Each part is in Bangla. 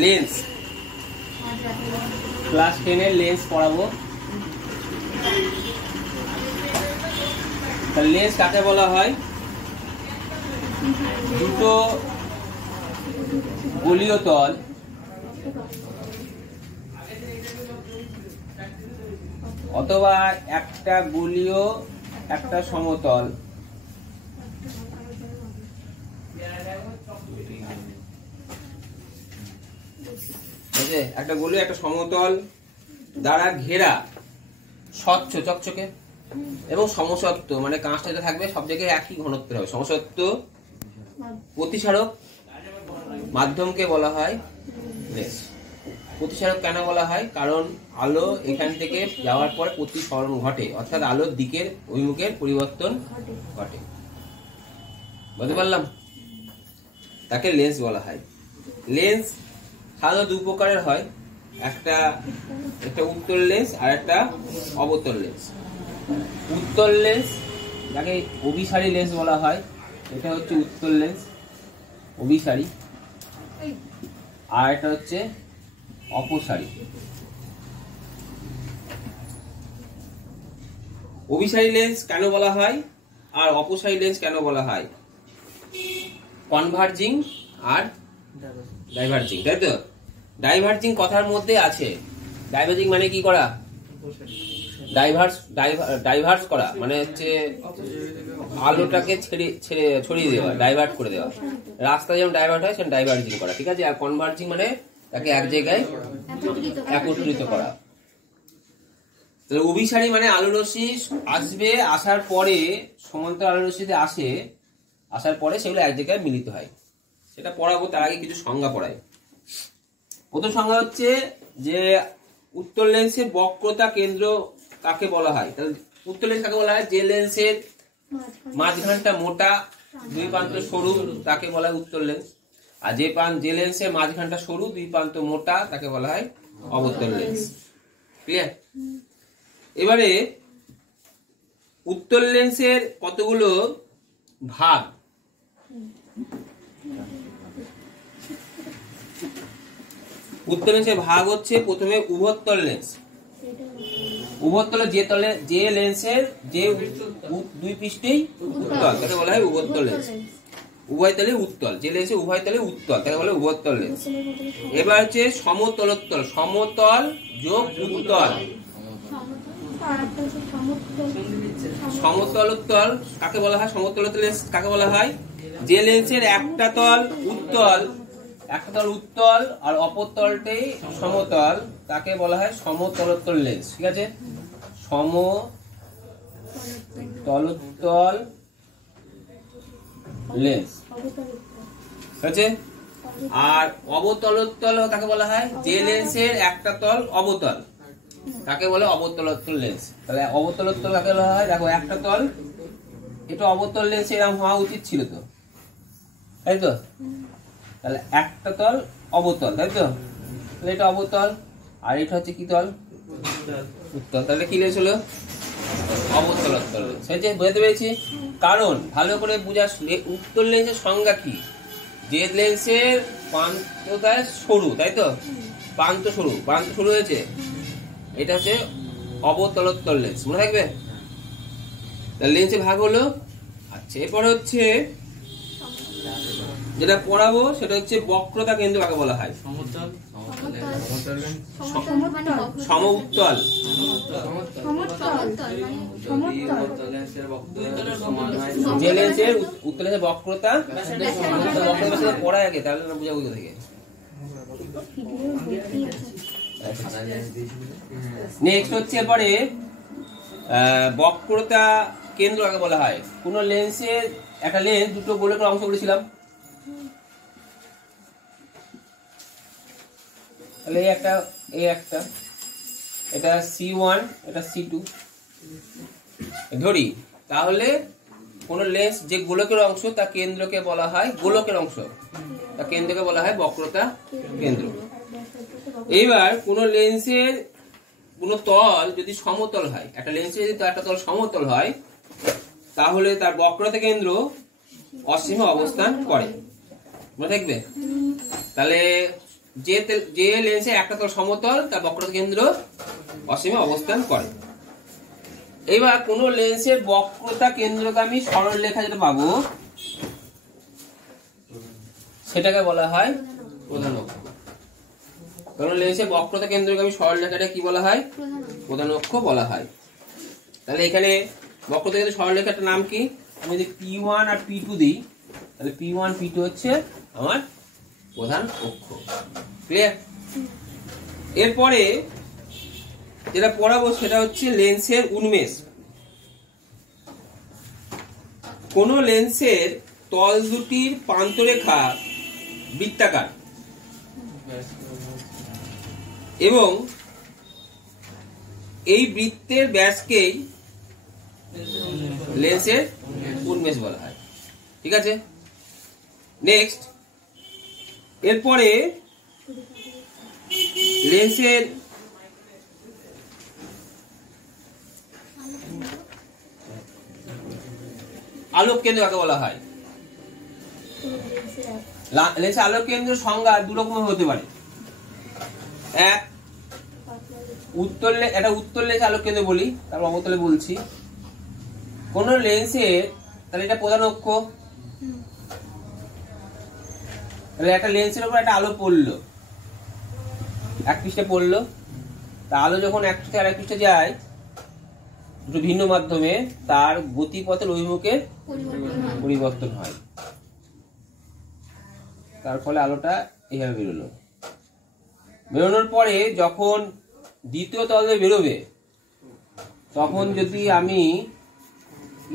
লেন্স, ক্লাস 10 এর লেন্স পড়াবো। লেন্স কাকে বলা হয়? দুটো গোলীয় তল অথবা একটা গোলীয় একটা সমতল একটা গোলীয় একটা সমতল দ্বারা ঘেরা, স্বচ্ছ চকচকে এবং সমসত্ব, মানে কাঁচটা থাকবে সব জায়গায় একই ঘনত্বের হবে, সমসত্ব প্রতিসারক মাধ্যমকে বলা হয় লেন্স। প্রতিসারক কেন বলা হয়? কারণ আলো এখান থেকে যাওয়ার পর প্রতিসরণ ঘটে, অর্থাৎ আলোর দিকের অভিমুখের পরিবর্তন ঘটে। বুঝতে পারলাম? তাকে লেন্স বলা হয়। লেন্স সাধারণত দু প্রকারের হয়, একটা উত্তল লেন্স আর একটা অবতল লেন্স। উত্তল লেন্স যাকে অভিসারী লেন্স বলা হয়, এটা হচ্ছে উত্তল লেন্স অভিসারী, আর এটা হচ্ছে অপসারী। অভিসারী লেন্স কেন বলা হয় আর অপসারী লেন্স কেন বলা হয়? কনভার্জিং আর ডাইভার্জিং, তাই তো? ডাইভার্জিং কথার মধ্যে আছে। ডাইভার্জিং মানে কি করা? ডাইভার্স করা মানে হচ্ছে আলোটাকে ছড়িয়ে দেওয়া, ডাইভার্ট করে দেওয়া। রাস্তা যেমন ডাইভার্ট হয়, সেটা ডাইভার্জিং করা, ঠিক আছে? আর কনভার্জিং মানে তাকে এক জায়গায় একত্রিত করা। অভিসারী মানে আলো রশ্মি আসবে, আসার পরে সমান্তরাল আলো রশ্মিতে আসার পরে সেগুলো এক জায়গায় মিলিত হয়। সেটা পড়াবো, তার আগে কিছু সংজ্ঞা পড়াই। প্রথম সংজ্ঞা হচ্ছে যে উত্তল লেন্সের বক্রতা কেন্দ্র কাকে বলা হয়? তাহলে উত্তল লেন্স কাকে বলা হয়? যে লেন্সের মাঝখানটা মোটা, দুই প্রান্ত সরু, তাকে বলা হয় উত্তল লেন্স। আর যে লেন্সের মাঝখানটা সরু, দুই প্রান্ত মোটা, তাকে বলা হয় অবতল লেন্স। ক্লিয়ার? এবারে উত্তল লেন্সের কতগুলো ভাগ? উত্তল লেন্সের ভাগ হচ্ছে প্রথমে উভয়তল লেন্স। উভয়তলে যে লেন্সের যে দুই পৃষ্ঠেই উত্তল, তাকে বলা হয় উভয়তল লেন্স। উভয়তলে উত্তল, যে লেন্সের উভয়তলে উত্তল, তাকে বলা হয় উভয়তল লেন্স। এবার হচ্ছে সমতলোত্তল, সমতল যোগ উত্তল। সমতলোত্তল কাকে বলা হয়? সমতলোত্তল লেন্স কাকে বলা হয়? যে লেন্সের একটা তল উত্তল আর অপর তলটাই সমতল, তাকে বলা হয় সমতলোত্তল লেন্স। ঠিক আছে? সমতলোত্তল লেন্স, ঠিক আছে? আর অবতলোত্তল কাকে বলা হয়? যে লেন্সের একটা তল অবতল, তাকে বলে অবতলোত্তল লেন্স। তাহলে অবতলোত্তল কাকে বলা হয়? দেখো, একটা তল, এটা অবতল লেন্স এরকম হওয়া উচিত ছিল তো, তাই তো? তাহলে একটা তল অবতল, তাই তো? তাহলে এটা অবতল, আর এটা হচ্ছে কি তল? উত্তল। তাহলে কি লেন্স হলো? অবতলোত্তল লেন্স। বুঝতে পেরেছি? কারণ ভালো করে বুঝা, উত্তল লেন্সের সংজ্ঞা কি? যে লেন্সের প্রান্তটা সরু, তাই তো? প্রান্ত সরু হয়েছে, এটা হচ্ছে অবতলোত্তল লেন্স। মনে থাকবে? তাহলে লেন্সের ভাগ হলো। আচ্ছা, এরপর হচ্ছে যেটা পড়াবো সেটা হচ্ছে বক্রতা কেন্দ্র কাকে বলা হয়? সমউত্তল। যে লেন্সের উত্তল লেন্সের বক্রতা পড়া আগে, তাহলে না বুঝা বুঝে থেকে। নেক্সট হচ্ছে এরপরে বক্রতা কেন্দ্র কাকে বলা হয়? কোন লেন্সের, একটা লেন্স দুটো গোলকের অংশ বলেছিলাম, তাহলে এই একটা এটা C1, এটা C2 ধরি। তাহলে কোন লেন্স যে গোলকের অংশ, তার কেন্দ্রকে বলা হয় গোলকের অংশ, তার কেন্দ্রকে বলা হয় বক্রতা কেন্দ্র। এইবার কোন লেন্সের কোন তল যদি সমতল হয়, একটা লেন্সের যদি একটা তল সমতল হয়, তাহলে তার বক্রতা কেন্দ্র অসীমে অবস্থান করে। মনে থাকবে? তাহলে যে লেন্সের একটা তল সমতল তার বক্রতা কেন্দ্র অসীমে অবস্থান করে। এবার কোন লেন্সের বক্রতা কেন্দ্রগামী সরলরেখা যেটা পাবো সেটাকে বলা হয় প্রধান অক্ষ। কারণ লেন্সের বক্রতা কেন্দ্রগামী সরলরেখাটা কি বলা হয়? প্রধান অক্ষ বলা হয়। তাহলে এখানে বক্রতা কেন্দ্র সরলরেখাটার নাম কি? আমি যদি P1 আর P2 দিই তাহলে P1 P2 হচ্ছে আমার প্রধান অক্ষ। ক্লিয়ার? এরপরে যেটা পড়াবো সেটা হচ্ছে লেন্সের উন্মেষ। কোন লেন্সের তল দুটির প্রান্তরেখা বৃত্তাকার এবং এই বৃত্তের ব্যাসকেই লেন্সের উন্মেষ বলা হয়। ঠিক আছে, নেক্সট। এরপরে লেন্সের আলোক কেন্দ্র কাকে বলা হয়? লেন্সের আলোক কেন্দ্র সংজ্ঞা দু রকম হতে পারে। এক, একটা উত্তল লেন্স আলোক কেন্দ্র বলি, তারপর অবতলে বলছি। কোন লেন্সের, তাহলে এটা প্রধান অক্ষ, তাহলে একটা লেন্সের উপর একটা আলো পড়লো, এক পৃষ্ঠে পড়লো, তা আলো যখন এক পৃষ্ঠে আরেক পৃষ্ঠে যায় দুটো ভিন্ন মাধ্যমে, তার গতিপথের অভিমুখের পরিবর্তন হয়, তার ফলে আলোটা এইভাবে বেরোলো। বেরোনোর পরে যখন দ্বিতীয় তলে বেরোবে তখন যদি আমি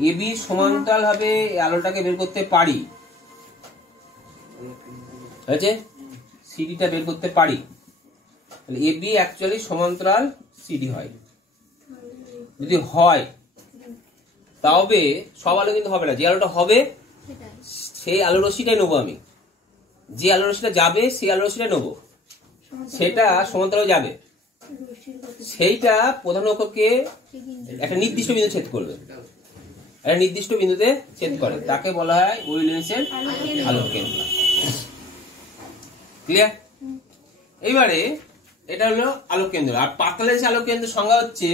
এবি সমান্তরাল ভাবে আলোটাকে বের করতে পারি, হয়েছে, সিডিটা বের করতে পারি, তাহলে এবি অ্যাকচুয়ালি সমান্তরাল সিডি হয়। যদি হয় তবে সব আলো কিন্তু হবে না, যে আলোটা হবে সেই আলো রশ্মিটাই নেবো আমি, যে আলো রশ্মিটা যাবে সেই আলো রশ্মিটা নেবো, সেটা সমান্তরাল যাবে, সেইটা প্রধান অক্ষকে একটা নির্দিষ্ট বিন্দু ছেদ করবে, একটা নির্দিষ্ট বিন্দুতে ছেদ করে, তাকে বলা হয় ওই লেন্সের আলোক কেন্দ্র। ক্লিয়ার? এইবারে এটা হলো আলোক কেন্দ্র। আর পাতলা লেন্সের আলোক কেন্দ্র সংজ্ঞা হচ্ছে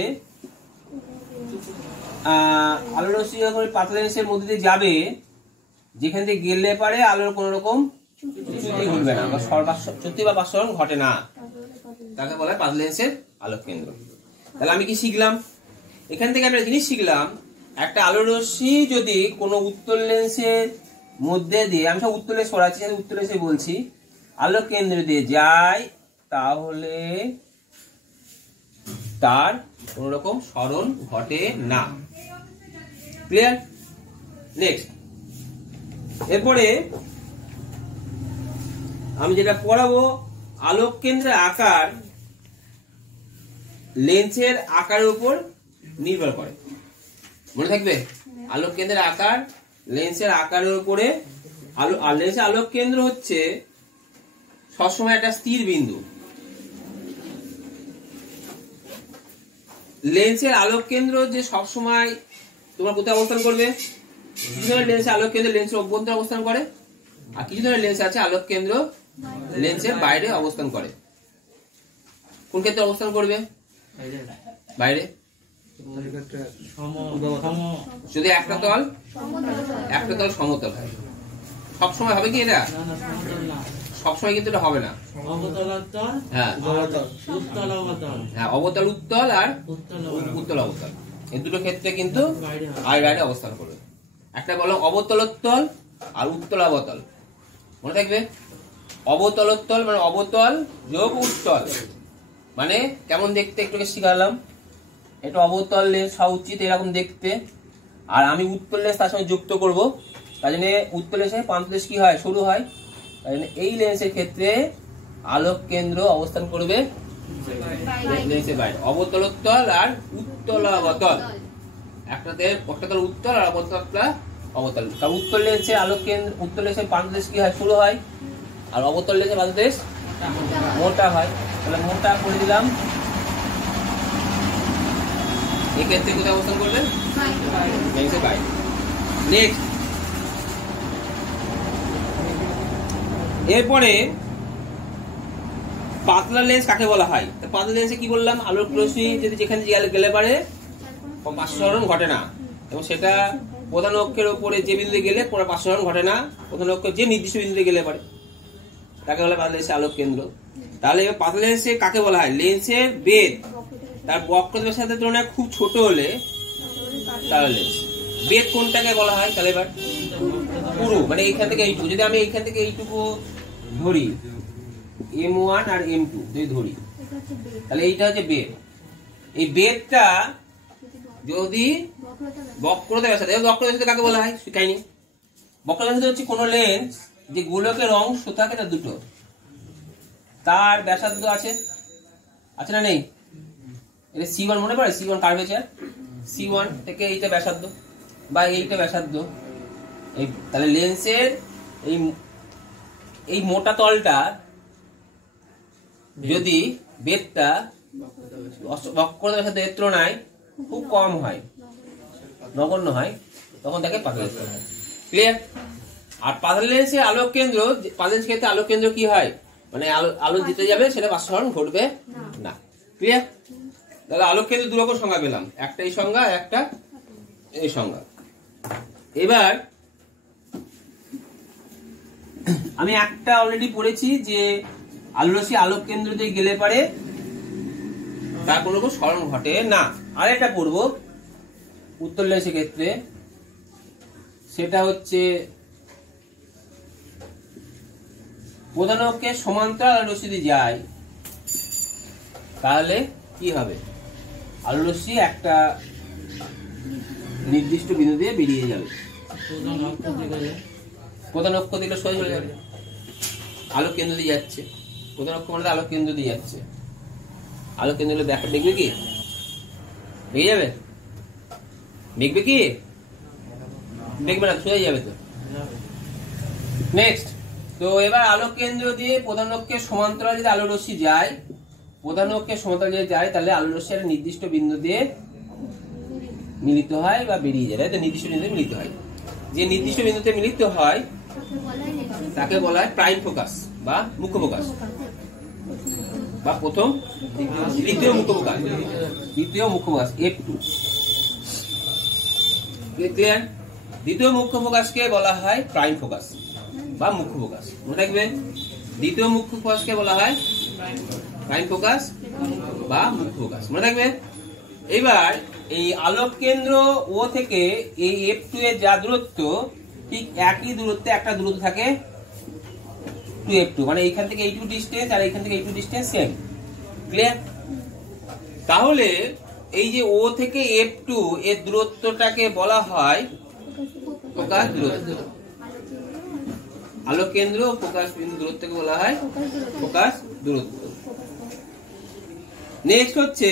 আলো রশ্মি যখন পাতলা লেন্সের মধ্যে দিয়ে যাবে, যেখান থেকে গেলে পারে আলোর কোন রকম চ্যুতি ঘটবে না, বা চ্যুতি বা পার্শ্বরণ ঘটে না, তাকে বলা হয় পাতলা লেন্সের আলোক কেন্দ্র। তাহলে আমি কি শিখলাম এখান থেকে? একটা জিনিস শিখলাম, একটা আলো রশ্মি যদি কোনো উত্তল লেন্সের মধ্যে দিয়ে, আমি সব উত্তল লেন্স পড়াচ্ছি, উত্তল লেন্সে বলছি, আলোক কেন্দ্র দিয়ে যায়, তাহলে তার কোন রকম সরণ ঘটে না। ক্লিয়ার? নেক্সট, এরপরে আমি যেটা পড়াবো, আলোক কেন্দ্রের আকার লেন্সের আকারের উপর নির্ভর করে। মনে থাকবে, আলোক কেন্দ্রের আকার লেন্সের আকারের উপরে, আর লেন্সের আলোক কেন্দ্র হচ্ছে সবসময় একটা স্থির বিন্দু। লেন্সের আলোক কেন্দ্র যে সবসময় তোমার কোথায় অবস্থান করবে? কিছু ধরনের লেন্সের আলোক কেন্দ্র লেন্সের অভ্যন্তরে অবস্থান করে, আর কিছু ধরনের লেন্স আছে আলোক কেন্দ্র লেন্সের বাইরে অবস্থান করে। কোন ক্ষেত্রে অবস্থান করবে? বাইরে। যদি একটা তল সমতল হয়, সবসময় হবে কি এটা? সবসময় কিন্তু এটা হবে না। হ্যাঁ, অবতল উত্তল আর উত্তল অবতল, এই দুটো ক্ষেত্রে কিন্তু বাইরে অবস্থান করবে। একটা বলো অবতলোত্তল আর উত্তল অবতল। মনে থাকবে, অবতলোত্তল মানে অবতল যোগ উত্তল, মানে কেমন দেখতে একটু শিখালাম, এটা অবতল লেন্স হওয়া উচিত এরকম দেখতে, আর আমি উত্তল লেন্স তার সঙ্গে যুক্ত করব, তাই জন্য উত্তল লেন্সের প্রান্তদেশ কি হয়? সরু হয়। তাই জন্য এই লেন্সের ক্ষেত্রে আলোক কেন্দ্র অবস্থান করবে লেন্সের বাইরে। অবতলোত্তল আর উত্তল অবতল, একটা তল উত্তল আর অবতলটা অবতল। কারণ উত্তল লেন্সের আলোক কেন্দ্র, উত্তল লেন্সের প্রান্তদেশ কি হয়? সরু হয়, আর অবতল লেন্সের প্রান্তদেশ মোটা হয়। তাহলে মোটা করে দিলাম, এক্ষেত্রে কোথায় অবস্থান করবে? লেন্সের বাইরে। নেক্সট, এরপরে পাতলা লেন্স কাকে বলা হয়? পাতলা লেন্সে কি বললাম, আলোক রশ্মি যদি যেখানে গেলে পারে পার্শ্বসরণ ঘটে না, এবং সেটা প্রধান অক্ষের উপরে যে বিন্দুতে গেলে পার্শ্বসরণ ঘটে না, প্রধান অক্ষের যে নির্দিষ্ট বিন্দুতে গেলে পারে তাকে বলা পাতলা লেন্সের আলোক কেন্দ্র। তাহলে এবার পাতলা লেন্সে কাকে বলা হয়? লেন্সের বেধ তার বক্রতার সাথে তুলনায় খুব ছোট হলে পাতলা লেন্স। বেধ কোনটাকে বলা হয়? তাহলে এবার পুরো, মানে এইখান থেকে এইটুকু, যদি আমি এইখান থেকে এইটুকু ধরি, M1 আর M2 যদি ধরি, তাহলে এইটা হচ্ছে বেধ। এই বেধটা যদি বক্রতা ব্যাসার্ধ, বক্রতা ব্যাসার্ধ কাকে বলা হয়? শিখাইনি। বক্রতা ব্যাসার্ধ হচ্ছে কোন লেন্স যে গোলকের অংশ থাকে না দুটো, তার ব্যাসার্ধ আছে না নেই? এটা C1 মনে পড়ে? C1 কার্ভেচার, C1 থেকে এইটা ব্যাসার্ধ বা এইটা ব্যাসার্ধ। এই তাহলে লেন্সের এই মোটা তলটা যদি বেধটা বক্রতা ব্যাসার্ধের তুলনায় খুব কম হয়, নগণ্য হয়, তখন তাকে পাতলা লেন্স বলা হয়। ক্লিয়ার? আর পাতলা লেন্সের আলোক কেন্দ্র, পাতলা লেন্সের ক্ষেত্রে আলোক কেন্দ্র কি হয়, মানে আলো যেতে যাবে সেটা পার্শ্বসরণ ঘটবে না। ক্লিয়ার? তাহলে আলোক কেন্দ্র দু রকম সংজ্ঞা পেলাম, একটা এই সংজ্ঞা, একটা এই সংজ্ঞা। এবার আমি একটা অলরেডি পড়েছি যে আলোরশ্মি আলোক কেন্দ্র দিয়ে গেলে পারে তার কোনো রকম সরণ ঘটে না। আর একটা পড়বো উত্তর লেন্সের ক্ষেত্রে, সেটা হচ্ছে প্রধান অক্ষের সমান্তরাল আলোরশ্মি যদি যায় তাহলে কি হবে? আলোরশ্মি একটা নির্দিষ্ট বিন্দু দিয়ে বেরিয়ে যাবে, প্রধান অক্ষ দিকে সোজা চলে যাবে, আলোক কেন্দ্র দিয়ে যাচ্ছে। প্রধান অক্ষ মানে আলোক কেন্দ্র দিয়ে যাচ্ছে, আলোক কেন্দ্র দেখবে কি বেরিয়ে যাবে? দেখবে কি? দেখবে না, সোজা যাবে তো। নেক্সট, তো এবার আলোক কেন্দ্র দিয়ে প্রধান অক্ষের সমান্তরাল যদি আলোর রশ্মি যায়, প্রধান অক্ষের সমান্তরাল যদি যায়, তাহলে আলোর রশ্মি একটা নির্দিষ্ট বিন্দু দিয়ে মিলিত হয় বা বেরিয়ে যায়, তাই নির্দিষ্ট বিন্দুতে মিলিত হয়। যে নির্দিষ্ট বিন্দুতে মিলিত হয় তাকে বলা হয় প্রাইম ফোকাস বা মুখ্য ফোকাস, বা প্রথম দ্বিতীয় মুখ্য ফোকাস, দ্বিতীয় মুখ্য ফোকাস F2। ক্লিয়ার? দ্বিতীয় মুখ্য ফোকাসকে বলা হয় প্রাইম ফোকাস বা মুখ্য ফোকাস, মনে রাখবে। দ্বিতীয় মুখ্য ফোকাসকে বলা হয় প্রাইম ফোকাস বা মুখ্য ফোকাস, মনে রাখবে। এবার এই আলোক কেন্দ্র ও থেকে এই F2 এর যা দূরত্ব, ঠিক একই দূরত্বে একটা দূরত্ব থাকে 2F2, মানে এইখান থেকে এইটুকু ডিস্টেন্স আর এইখান থেকে এইটুকু ডিস্টেন্স সেম। ক্লিয়ার? তাহলে এই যে ও থেকে F2 এর দূরত্বটাকে বলা হয় ফোকাস দূরত্ব। আলোক কেন্দ্র ও ফোকাস বিন্দু দূরত্বকে বলা হয় ফোকাস দূরত্ব। নেক্সট হচ্ছে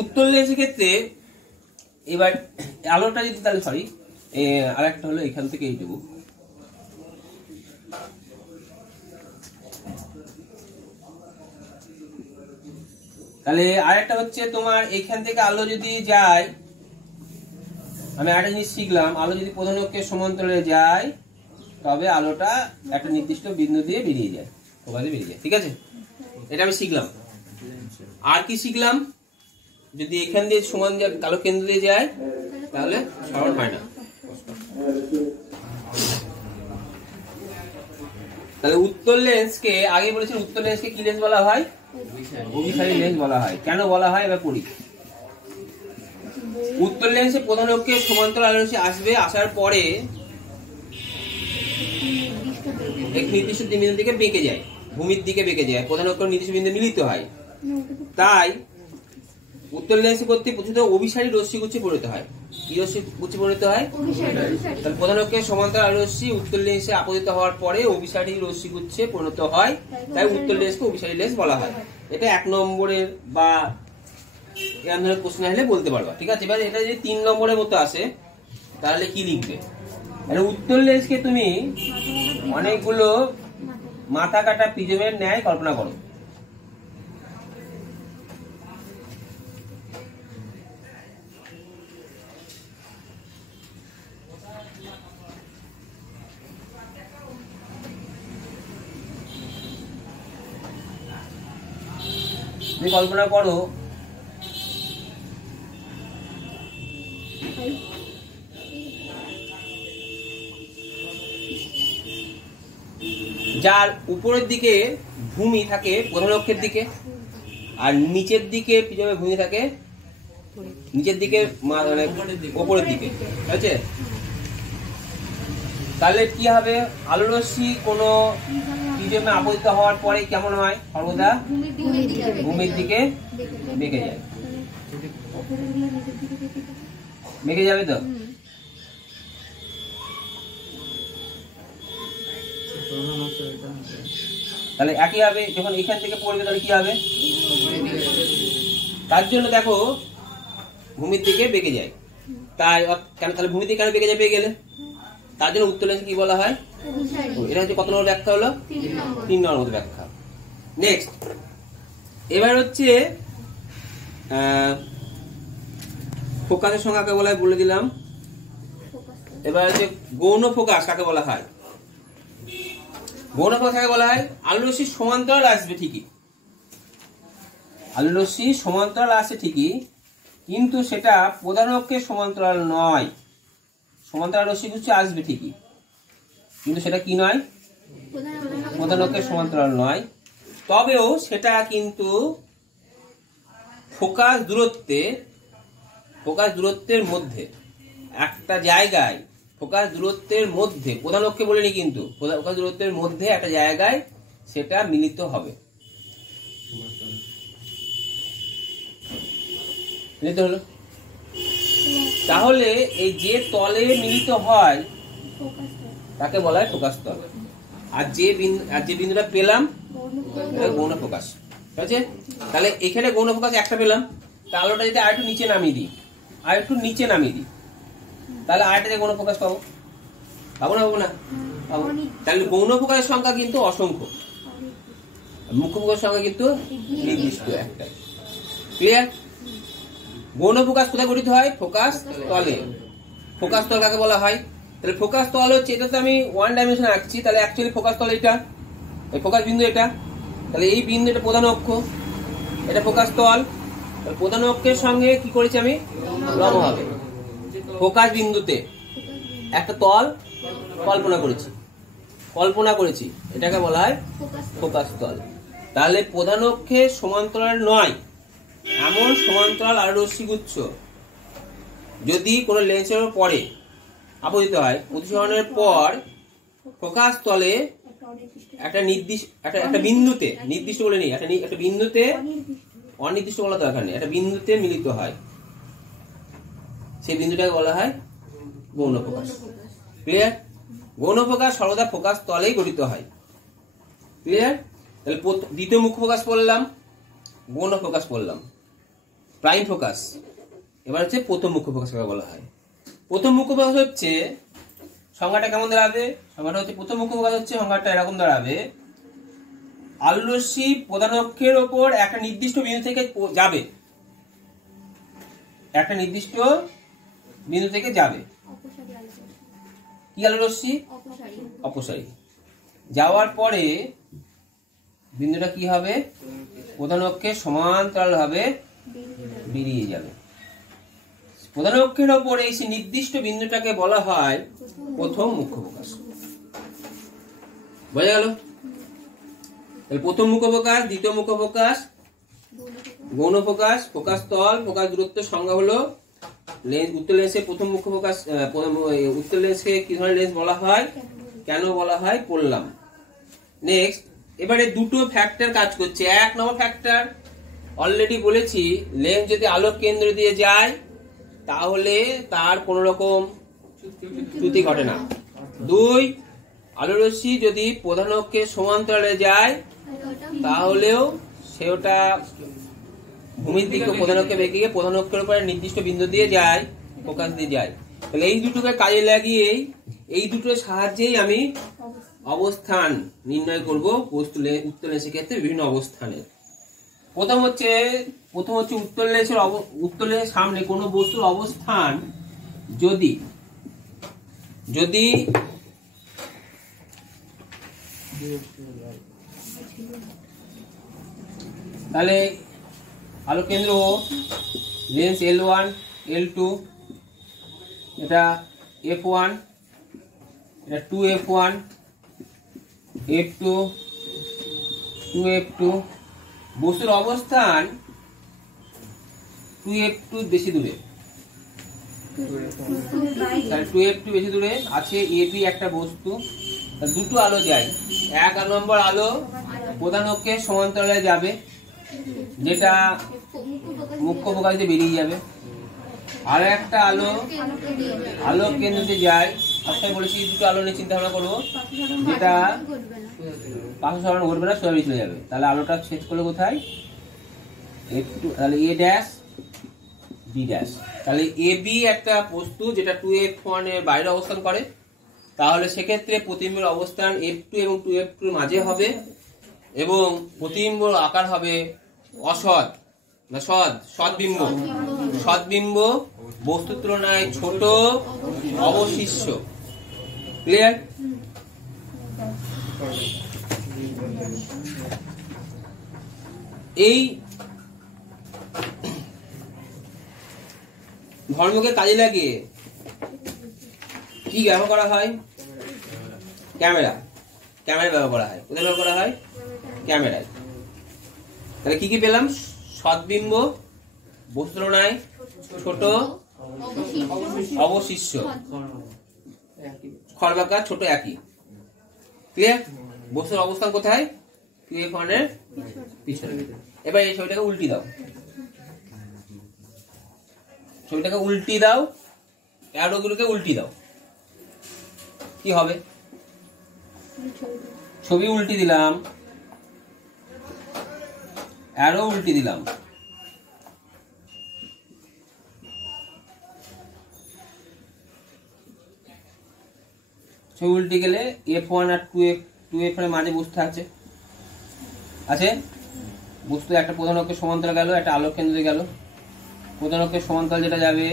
উত্তর লেন্সের ক্ষেত্রে। এবার আলোটা যদি, তাহলে সরি, আরেকটা হলো এখান থেকে এইটুকু, তাহলে আরেকটা হচ্ছে তোমার এখান থেকে আলো যদি যায়, আমি আরেকটা জিনিস শিখলাম, আলো যদি প্রধান অক্ষের সমান্তরালে যায় তবে আলোটা একটা নির্দিষ্ট বিন্দু দিয়ে বেরিয়ে যায়, ফোকাসে বেরিয়ে যায়। ঠিক আছে, এটা আমি শিখলাম। আর কি শিখলাম? যদি এখান দিয়ে সমান আলো কেন্দ্র দিয়ে যায় তাহলে সরণ হয় না। তাহলে উত্তর লেন্সকে আগে বলেছেন, উত্তর লেন্সকে কি লেন্স বলা হয়? অভিসারী লেন্স বলা হয়। কেন বলা হয় এবার পড়ি। উত্তর লেন্সে প্রধান অক্ষের সমান্তরাল আলো রশ্মি আসবে, আসার পরে এক নির্দিষ্ট বিন্দু দিকে বেঁকে যায়, ভূমির দিকে বেঁকে যায়, প্রধান অক্ষ নির্দিষ্ট বিন্দু মিলিত হয়। তাই উত্তর লেন্স কর্তৃক প্রচুর অভিসারী রশ্মিগুচ্ছে পরিণত হয়। কি রশ্মিগুচ্ছে পরিণত হয়? তাহলে প্রধান অক্ষের সমান্তরাল আলো রশ্মি উত্তর লেন্সে আপতিত হওয়ার পরে অভিসারী রশ্মিগুচ্ছে পরিণত হয়, তাই উত্তর লেন্সকে অভিসারী লেন্স বলা হয়। এটা 1 নম্বরের বা এরকম ধরনের প্রশ্ন হলে বলতে পারবা। ঠিক আছে, এবার এটা যদি 3 নম্বরের মতো আসে তাহলে কি লিখবে? উত্তর লেন্সকে তুমি অনেকগুলো মাথা কাটা প্রিজমের ন্যায় কল্পনা করো। তুমি কল্পনা করো যার উপরের দিকে ভূমি থাকে প্রধান অক্ষের দিকে, আর নিচের দিকে ভূমি থাকে নিচের দিকে মানে উপরের দিকে, ঠিক আছে? তাহলে কি হবে, আলোর রশ্মি কোনো প্রিজমে আপতিত হওয়ার পরে কেমন হয়? সর্বদা ভূমির দিকে বেঁকে যায়, বেঁকে যাবে তো। তাহলে একই হবে, যখন এখান থেকে পড়বে তাহলে কি হবে? তার জন্য দেখো ভূমির দিকে বেঁকে যায়। তাই কেন তাহলে ভূমির দিকে কেন বেঁকে যাবে গেলে? তার জন্য উত্তর লেন্স কি বলা হয়? এটা হচ্ছে কত নম্বর ব্যাখ্যা হলো? 3 নম্বর ব্যাখ্যা। নেক্সট, এবার হচ্ছে ফোকাসের সংজ্ঞা কাকে বলা হয় বলে দিলাম। এবার হচ্ছে গৌণ ফোকাস কাকে বলা হয়? গৌণ ফোকাস কাকে বলা হয়? আলোর রশ্মি সমান্তরাল আসবে ঠিকই, আলোর রশ্মি সমান্তরাল আসে ঠিকই, কিন্তু সেটা প্রধান অক্ষের সমান্তরাল নয়। সমান্তরাল রশ্মি হচ্ছে আসবে ঠিকই, কিন্তু সেটা কি নয়? প্রধান অক্ষের সমান্তরাল নয়। তবেও সেটা কিন্তু ফোকাস দূরত্বের মধ্যে একটা জায়গায়, ফোকাস দূরত্বের মধ্যে, প্রধান অক্ষে বলিনি কিন্তু, ফোকাস দূরত্বের মধ্যে একটা জায়গায় সেটা মিলিত হবে। মিলিত হলো। তাহলে এই যে তলে মিলিত হয় তাকে বলা হয় ফোকাস তল। আর যে বিন্দুটা পেলাম গৌণ ফোকাস, ঠিক আছে? তাহলে এখানে গৌণ ফোকাস একটা পেলাম, তাহলে আলোটা যদি আরেকটু নিচে নামিয়ে দিই, তাহলে আরেকটা গৌণ ফোকাস পাবো না? তাহলে গৌণ ফোকাসের সংখ্যা কিন্তু অসংখ্য, মুখ্য ফোকাসের সংখ্যা কিন্তু নির্দিষ্ট একটাই। ক্লিয়ার? গৌণ ফোকাস কোথায় গঠিত হয়? ফোকাস তলে। ফোকাস তল কাকে বলা হয়? তাহলে ফোকাস তল হচ্ছে, এটা তো আমি 1 ডাইমেনশন আঁকছি, তাহলে অ্যাকচুয়ালি ফোকাস তল এটা, এই ফোকাস বিন্দু এটা, তাহলে এই বিন্দু এটা প্রধান অক্ষ, এটা ফোকাস তল। প্রধান অক্ষের সঙ্গে কি করেছি আমি? লম্ব হবে। ফোকাস বিন্দুতে একটা তল কল্পনা করেছি, এটাকে বলা হয় ফোকাস তল। তাহলে প্রধান অক্ষের সমান্তরাল নয় এমন সমান্তরাল আলোর রশ্মিগুচ্ছ যদি কোনো লেন্সের পরে আপতিত হয়, প্রতিসরণের পর ফোকাস তলে একটা একটা বিন্দুতে, নির্দিষ্ট বলে নেই, একটা বিন্দুতে, অনির্দিষ্ট বলা দরকার নেই, একটা বিন্দুতে মিলিত হয়, সেই বিন্দুটাকে বলা হয় গৌণ ফোকাস। ক্লিয়ার? গৌণ ফোকাস সর্বদা ফোকাস তলেই গঠিত হয়। ক্লিয়ার? তাহলে দ্বিতীয় মুখ্য ফোকাস পড়লাম, গৌণ ফোকাস পড়লাম, প্রাইম ফোকাস। এবার হচ্ছে প্রথম মুখ্য ফোকাস কাকে বলা হয়? প্রথম মুখ্য ফোকাস হচ্ছে, সংজ্ঞাটা কেমন দাঁড়াবে? সংজ্ঞাটা হচ্ছে, প্রথম মুখ্য ফোকাস হচ্ছে সংজ্ঞাটা এরকম দাঁড়াবে, আলোর রশ্মি প্রধান অক্ষের ওপর একটা নির্দিষ্ট বিন্দু থেকে যাবে, একটা নির্দিষ্ট বিন্দু থেকে যাবে। কি আলোর রশ্মি? অপসারী। যাওয়ার পরে বিন্দুটা কি হবে? প্রধান অক্ষের সমান্তরাল ভাবে বেরিয়ে যাবে। প্রধান অক্ষের ওপরে এই নির্দিষ্ট বিন্দুটাকে বলা হয় প্রথম মুখ্য ফোকাস। বোঝা গেল? তাহলে প্রথম মুখ্য ফোকাস, দ্বিতীয় মুখ্য ফোকাস, গৌণ ফোকাস, ফোকাস তল, ফোকাস দূরত্ব সংজ্ঞা হলো উত্তর লেন্সের প্রথম মুখ্য ফোকাস। উত্তর লেন্সকে কি ধরনের লেন্স বলা হয়, কেন বলা হয় পড়লাম। নেক্সট, এবারে দুটো ফ্যাক্টর কাজ করছে। 1 নম্বর ফ্যাক্টর অলরেডি বলেছি, লেন্স যদি আলোক কেন্দ্র দিয়ে যায় তাহলে তার কোন রকম চ্যুতি ঘটে না। 2, আলোর রশ্মি যদি প্রধান অক্ষের সমান্তরালে যায় তাহলেও সেটা ভূমির দিকে প্রধান অক্ষে বেঁকে গিয়ে প্রধান অক্ষের উপরে নির্দিষ্ট বিন্দু দিয়ে যায়, ফোকাস দিয়ে যায়। তাহলে এই দুটোকে কাজে লাগিয়ে, এই দুটোর সাহায্যেই আমি অবস্থান নির্ণয় করব বস্তু উত্তর লেন্সের ক্ষেত্রে বিভিন্ন অবস্থানের। প্রথম হচ্ছে উত্তর লেন্সের সামনে কোনো বস্তুর অবস্থান যদি তাহলে আলোক কেন্দ্র ও, লেন্স L1 L2, এটা F1, এটা 2F1 F2 2F2, বস্তুর অবস্থান 2F2 বেশি দূরে, 2F2 বেশি দূরে আছে। AB একটা বস্তু, দুটো আলো যায়, 1 নম্বর আলো প্রধান অক্ষের সমান্তরালে যাবে, যেটা মুখ্য ফোকাসে বেরিয়ে যাবে। আর একটা আলো আলোক কেন্দ্রতে যায়, আজকে বলেছি দুটো আলো নিয়ে চিন্তা ভাবনা করবো, যেটা পাশে সরানো ঘটবে না, সবাই চলে যাবে। তাহলে আলোটা ছেদ করলে কোথায়? একটু, তাহলে A ড্যাশ B ড্যাশ। তাহলে AB একটা বস্তু যেটা 2F1 এর বাইরে অবস্থান করে, তাহলে সেক্ষেত্রে প্রতিবিম্বের অবস্থান F2 এবং 2F2 এর মাঝে হবে, এবং প্রতিবিম্বর আকার হবে অসৎ না সৎবিম্ব। সৎবিম্ব বস্তুর তুলনায় ছোট, অবশিষ্ট। ক্লিয়ার? এই ধর্মকে কাজে লাগিয়ে কি ব্যবহার করা হয়? ক্যামেরা ব্যবহার করা হয়। কোথায় ব্যবহার করা হয়? ক্যামেরায়। তাহলে কি কি পেলাম? সৎবিম্ব বস্তুর তুলনায় ছোট, অবশিষ্ট, খর্বাকার, ছোট, একই। ক্লিয়ার? বস্তুর অবস্থান কোথায়? 2F1 এর পিছনে। এবার এই ছবিটাকে উল্টি দাও, ছবিটাকে উল্টি দাও, অ্যারোগুলোকে উল্টি দাও, কি হবে? ছবি উল্টি দিলাম, অ্যারো উল্টি দিলাম, ছবি উল্টে গেলে F1 আর 2F এর মাঝে বস্তু আছে, বস্তু একটা প্রধান অক্ষের সমান্তরাল গেল, একটা আলোক কেন্দ্রে গেল। প্রধান অক্ষের সমান্তরাল যেটা যাবে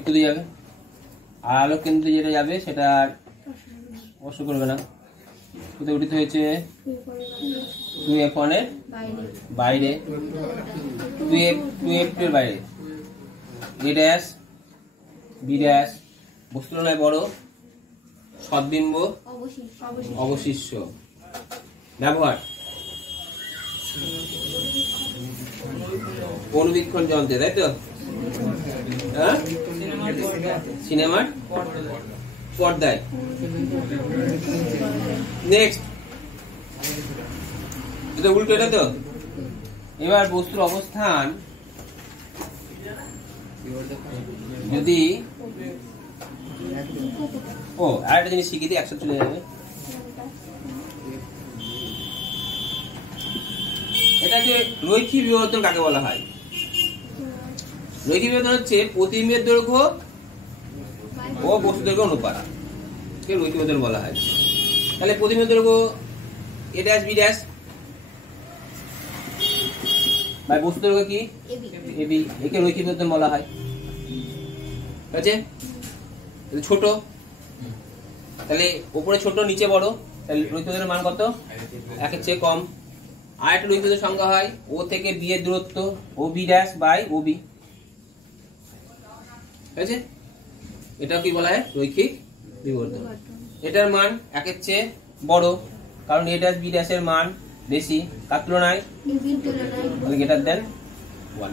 F2 দিয়ে যাবে, আর আলোক কেন্দ্রে যেটা যাবে সেটা স্পর্শ করবে না। কোথায় উঠিত হয়েছে? 2F1 এর বাইরে, 2F2 এর বাইরে। A ড্যাশ B ড্যাশ বস্তুর তুলনায় বড়, সৎবিম্ব, অবশিষ্ট। ব্যবহার অনুবীক্ষণ যন্ত্রে, তাই তো? হ্যাঁ, সিনেমার পর্দায়। নেক্সট, এটা উল্টো, এটা তো। এবার বস্তুর অবস্থান যদি, আর একটা জিনিস শিখিয়ে দিই, একসাথে চলে যাবে। এটাকে রৈখিক বিবর্তন কাকে বলা হয়? রৈখিক বিবর্তন হচ্ছে প্রতিবিম্বের দৈর্ঘ্য ও বস্তু দৈর্ঘ্য অনুপাত, রৈখিক বিবর্তন বলা হয়। তাহলে প্রতিবিম্বের দৈর্ঘ্য A ড্যাশ B ড্যাশ, ভাই বস্তু দৈর্ঘ্য কি? AB, একে রৈখিক বিবর্তন বলা হয়। ঠিক আছে? ছোট, তাহলে উপরে ছোট, নিচে বড়, তাহলে রৈখিক বিবর্তনের মান কত? 1 এর চেয়ে কম। আর একটা রৈখিক বিবর্তনের সংজ্ঞা হয় O থেকে B এর দূরত্ব, OB ড্যাশ বাই OB। ঠিক আছে? এটা কি বলা হয়? রৈখিক বিবর্তন। এটার মান 1 এর চেয়ে বড়, কারণ A ড্যাশ B ড্যাশ এর মান বেশি, কার তুলনায়? তাহলে গ্রেটার দেন 1।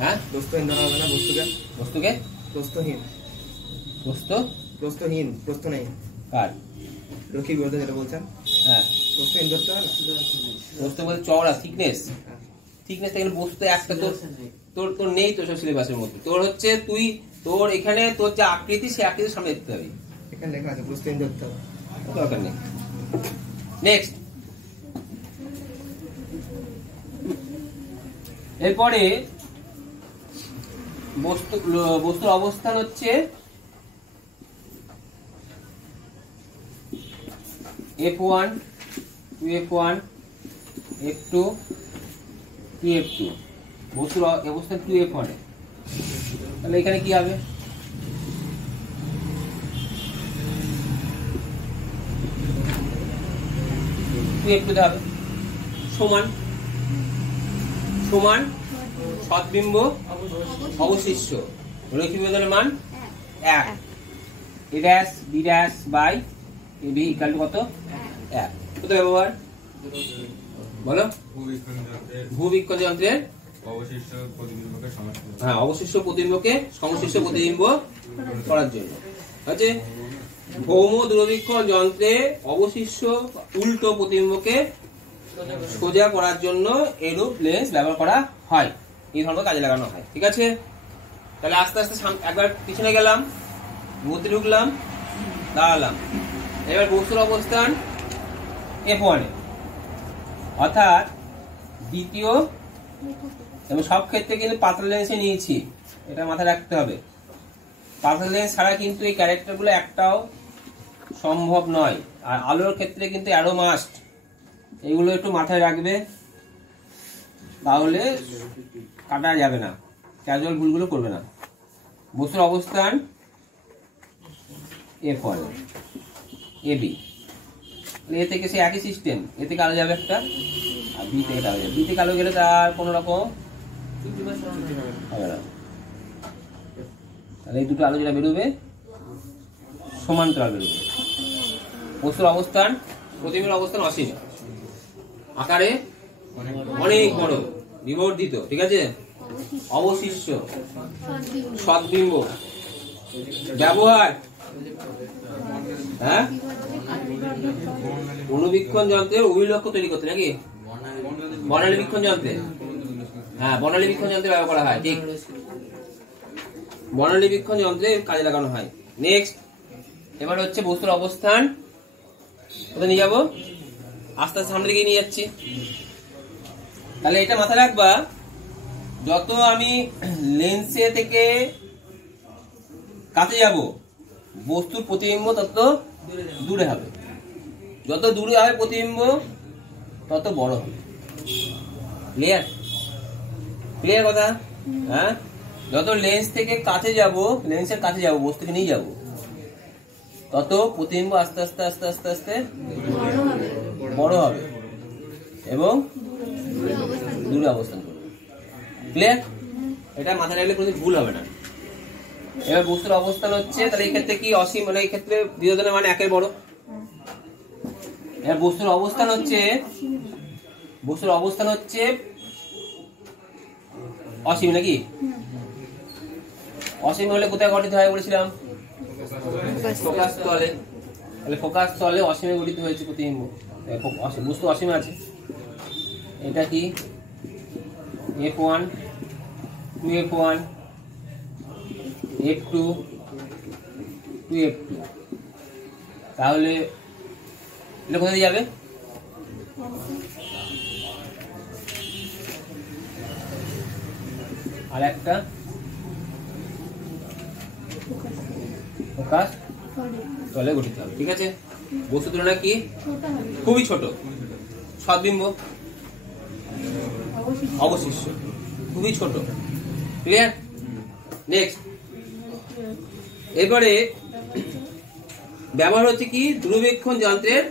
হ্যাঁ, বস্তুকে প্রস্থ নেই কার? রৈখিক বিবর্তন যেটা বলছেন। হ্যাঁ, প্রস্থহীন ধরতে হয় না, প্রস্থ বলতে চওড়া, থিকনেস থেকে বস্তু একটা তোর নেই তো সব সিলেবাসের মধ্যে। তোর হচ্ছে তোর এখানে তোর যে আকৃতি, সেই আকৃতির সামনে দেখতে হবে। এখানে লেখা আছে প্রস্থহীন ধরতে হবে, দরকার নেই। নেক্সট, এরপরে বস্তুর অবস্থান হচ্ছে F1 2F1 F2 2F2, বস্তুর অবস্থান 2F1 এ। তাহলে এখানে কি হবে? F2 তে হবে সমান সমান সৎবিম্ব অবশিষ্ট রৈখিক বিভাজনের মান 1 a dash b dash by ab equal to কত 1 কত ব্যবহার বলো ভূবীক্ষণ যন্ত্রের অবশিষ্ট প্রতিবিম্বকে সমষ্টি হ্যাঁ অবশিষ্ট প্রতিবিম্বকে সমশিষ্ট প্রতিবিম্ব করার জন্য আছে ভৌম দূরবীক্ষণ যন্ত্রে অবশিষ্ট উল্টো প্রতিবিম্বকে সোজা করার জন্য এরূপ লেন্স ব্যবহার করা হয় এই ধরনের কাজে লাগানো হয় ঠিক আছে তাহলে আস্তে আস্তে একবার পিছনে গেলাম মধ্যে ঢুকলাম দাঁড়ালাম এবার বস্তুর অবস্থান F1 এ অর্থাৎ দ্বিতীয় এবং সব ক্ষেত্রে কিন্তু পাতলা লেন্সে নিয়েছি এটা মাথায় রাখতে হবে পাতলা লেন্স ছাড়া কিন্তু এই ক্যারেক্টারগুলো একটাও সম্ভব নয় আর আলোর ক্ষেত্রে কিন্তু অ্যারো মাস্ট এগুলো একটু মাথায় রাখবে তাহলে কাটা যাবে না ক্যাজুয়াল ভুলগুলো করবে না বস্তুর অবস্থান F1 AB এ থেকে সে একই সিস্টেম এ থেকে আলো যাবে একটা আর বি থেকে আলো যাবে বি থেকে আলো গেলে তার কোনো রকম হবে না তাহলে এই দুটো আলো যেটা বেরোবে সমান্তরাল বেরোবে বস্তুর অবস্থান প্রতিবিম্বের অবস্থান অসীম আকারে অনেক বড় বিবর্ধিত ঠিক আছে অবশিষ্ট সৎবিম্ব ব্যবহার হ্যাঁ অনুবীক্ষণ যন্ত্রের অভিলক্ষ্য তৈরি করতে নাকি বর্ণালী বীক্ষণ যন্ত্রে হ্যাঁ বর্ণালী বীক্ষণ যন্ত্রে ব্যবহার করা হয় ঠিক বর্ণালী বীক্ষণ যন্ত্রে কাজে লাগানো হয় নেক্সট এবার হচ্ছে বস্তুর অবস্থান কোথায় নিয়ে যাবো আস্তে আস্তে সামনে দিকে নিয়ে যাচ্ছি তাহলে এটা মাথায় রাখবা যত আমি লেন্সে থেকে কাছে যাব বস্তুর প্রতিবিম্ব তত দূরে হবে যত দূরে হবে প্রতিবিম্ব তত বড় হবে ক্লিয়ার ক্লিয়ার কথা হ্যাঁ যত লেন্স থেকে কাছে যাব লেন্সের কাছে যাব বস্তুকে নিয়ে যাব তত প্রতিবিম্ব আস্তে আস্তে আস্তে আস্তে আস্তে বড় হবে এবং দূরে অবস্থান করবে ক্লিয়ার এটা মাথায় রাখলে কোনো ভুল হবে না এবার বস্তুর অবস্থান হচ্ছে তাহলে এই ক্ষেত্রে কি অসীম মানে এই ক্ষেত্রে বিরোধনের মানে একের বড় এবার বস্তুর অবস্থান হচ্ছে অসীম নাকি অসীম হলে কোথায় গঠিত হয় বলেছিলাম ফোকাস তলে তাহলে ফোকাস তলে অসীমে গঠিত হয়েছে প্রতিবিম্ব বস্তু অসীমে আছে এটা কি F1 2F1 F2 2F2 তাহলে এটা কোথায় যাবে আর একটা ফোকাস তলে গঠিত হবে ঠিক আছে বস্তু তুলনা কি খুবই ছোট সৎবিম্ব অবশিষ্ট খুবই ছোট ক্লিয়ার নেক্সট এবারে ব্যবহার হচ্ছে কি দূরবীক্ষণ যন্ত্রের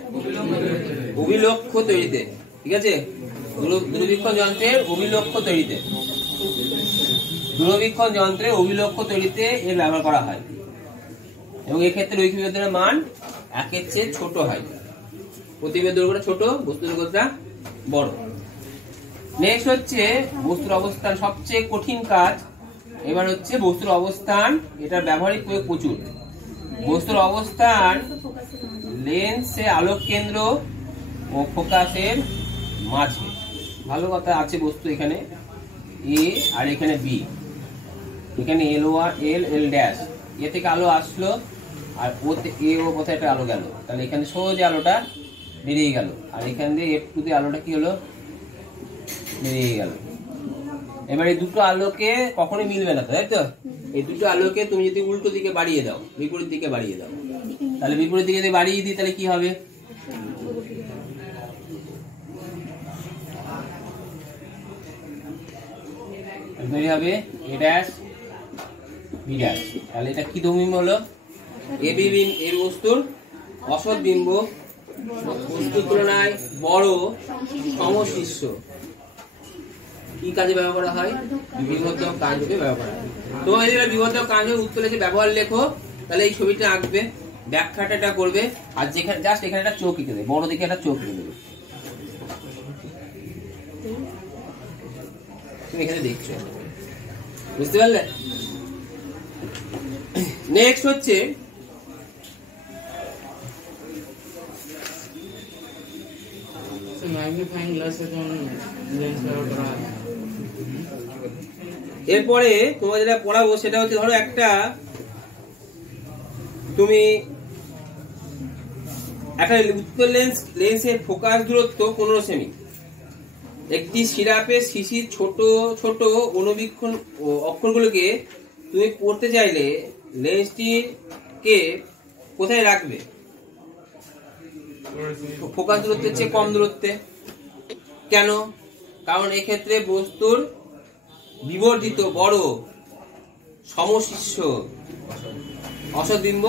অভিলক্ষ্য তৈরিতে ঠিক আছে দূরবীক্ষণ যন্ত্রের অভিলক্ষ্য তৈরিতে দূরবীক্ষণ যন্ত্রের অভিলক্ষ্য তৈরিতে এর ব্যবহার করা হয় এবং এক্ষেত্রে রৈখিক বিভাজনের মান একের চেয়ে ছোট হয় প্রতিবিম্বের দৈর্ঘ্যটা ছোট বস্তুর দৈর্ঘ্যটা বড় নেক্সট হচ্ছে বস্তুর অবস্থান সবচেয়ে কঠিন কাজ এবার হচ্ছে বস্তুর অবস্থান এটার ব্যবহারিক প্রয়োগ প্রচুর বস্তুর অবস্থান লেন্সে আলোক কেন্দ্র ও ফোকাসের মাঝে ভালো কথা আছে বস্তু এখানে এ আর এখানে বি এখানে এল ড্যাশ এ থেকে আলো আসলো আর ওতে এ ও কোথায় একটা আলো গেল তাহলে এখানে সোজা আলোটা বেরিয়ে গেল আর এখান দিয়ে F2 তে আলোটা কি হলো বেরিয়ে গেল এবার এই দুটো আলোকে কখনোই মিলবে না তাই তো এই দুটো আলোকে তুমি যদি উল্টো দিকে বাড়িয়ে দাও বিপরীত দিকে বাড়িয়ে দাও তাহলে বিপরীত দিকে যদি বাড়িয়ে দিই তাহলে কি হবে তৈরি হবে এ ড্যাশ বি ড্যাশ তাহলে এটা কি বিম্ব হলো এ বি বিম এর বস্তুর অসৎ বিম্ব বস্তুর তুলনায় বড় সমশীর্ষ কি কি কাজে ব্যবহার করা হয়? বিবর্ধক কাণ্ডকে ব্যবহার করা হয়। তোমার যদি বিবর্ধক কাণ্ডের উত্তর লিখে ব্যবহার লেখো, তাহলে এই ছবিটা আঁকবে, ব্যাখ্যাটা করবে, আর যেখানে জাস্ট এখানে একটা চোখ এঁকে দেবে, বড় দিকে একটা চোখ এঁকে দেবে। তুমি এখানে দেখছো, বুঝতে পারলে? নেক্সট হচ্ছে ম্যাগনিফাইং গ্লাসের জন্য লেন্স ব্যবহার করা হয়। এরপরে তোমার যেটা পড়াবো সেটা হচ্ছে, ধরো একটা তুমি একটা উত্তল লেন্সের ফোকাস দূরত্ব 15 সেমি। একটি সিরাপের শিশির ছোট ছোট অনুবীক্ষণ অক্ষরগুলোকে তুমি পড়তে চাইলে লেন্সটিকে কোথায় রাখবে? ফোকাস দূরত্বের চেয়ে কম দূরত্বে। কেন? কারণ এক্ষেত্রে বস্তুর বিবর্ধিত বড় সমশিষ্য অসৎবিম্ব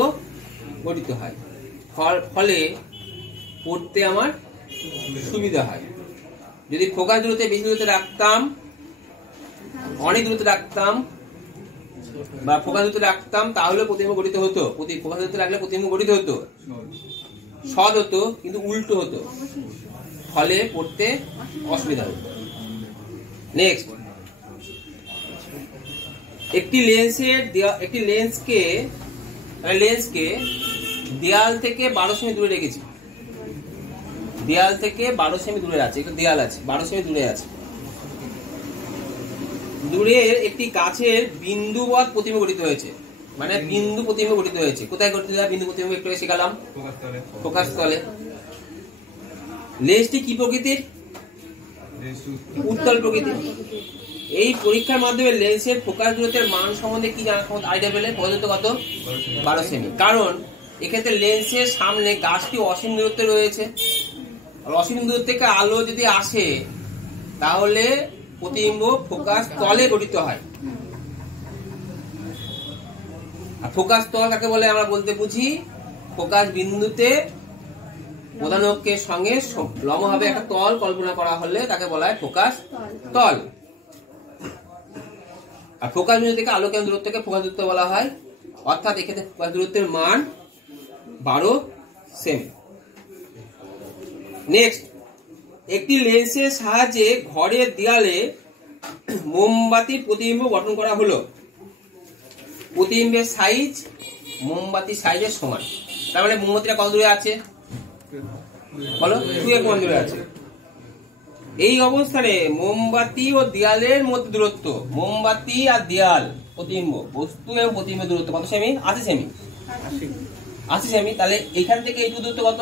গঠিত হয়, ফলে পড়তে আমার সুবিধা হয়। যদি ফোকাস দূরত্বে বেশি দূরত্বে রাখতাম, অনেক দূরত্বে রাখতাম বা ফোকাস দূরত্বে রাখতাম, তাহলে প্রতিবিম্ব গঠিত হতো। ফোকাস দূরত্বে রাখলে প্রতিবিম্ব গঠিত হতো, সৎ হতো, কিন্তু উল্টো হতো, ফলে পড়তে অসুবিধা হতো। নেক্সট, একটি লেন্সকে দেয়াল থেকে 12 সেমি দূরে রেখেছি। দেয়াল থেকে 12 সেমি দূরে আছে, একটা দেয়াল আছে, 12 সেমি দূরে আছে। দূরে একটি গাছের বিন্দুবৎ প্রতিবিম্ব গঠিত হয়েছে, মানে বিন্দু প্রতিবিম্ব গঠিত হয়েছে। কোথায় গঠিত হয় বিন্দু প্রতিবিম্ব? একটু শেখালাম, ফোকাস তলে। লেন্সটি কি প্রকৃতির? উত্তল প্রকৃতির। এই পরীক্ষার মাধ্যমে লেন্সের ফোকাস দূরত্বের মান সম্বন্ধে কি জানা আইডিয়া পেলে? ফোকাস দূরত্ব কত? 12 সেমি। কারণ এক্ষেত্রে লেন্সের সামনে গাছটি অসীম দূরত্বে রয়েছে। অসীম দূর থেকে আলো যদি আসে, তাহলে প্রতিবিম্ব ফোকাস তলে গঠিত হয়। আর ফোকাস তল কাকে বলে আমরা বলতে বুঝি? ফোকাস বিন্দুতে প্রধান অক্ষের সঙ্গে লম্বভাবে একটা তল কল্পনা করা হলে তাকে বলা হয় ফোকাস তল। আর ফোকাস বিন্দু থেকে আলো কেন্দ্র দূরত্বকে ফোকাস দূরত্ব বলা হয়। অর্থাৎ এক্ষেত্রে ফোকাস দূরত্বের মান 12 সেমি। নেক্সট, একটি লেন্সের সাহায্যে ঘরের দেয়ালে মোমবাতির প্রতিবিম্ব গঠন করা হলো। প্রতিবিম্বের সাইজ মোমবাতির সাইজের সমান। তার মানে মোমবাতিটা কত দূরে আছে বলো? 2 কোণ দূরে আছে। এই অবস্থানে মোমবাতি ও দেয়ালের মধ্যে দূরত্ব, মোমবাতি আর দেয়াল প্রতিবিম্ব, বস্তু এবং প্রতিবিম্বের দূরত্ব কত সেমি? 80 সেমি। 80 সেমি। তাহলে এখান থেকে এইটুকু দূরত্ব কত?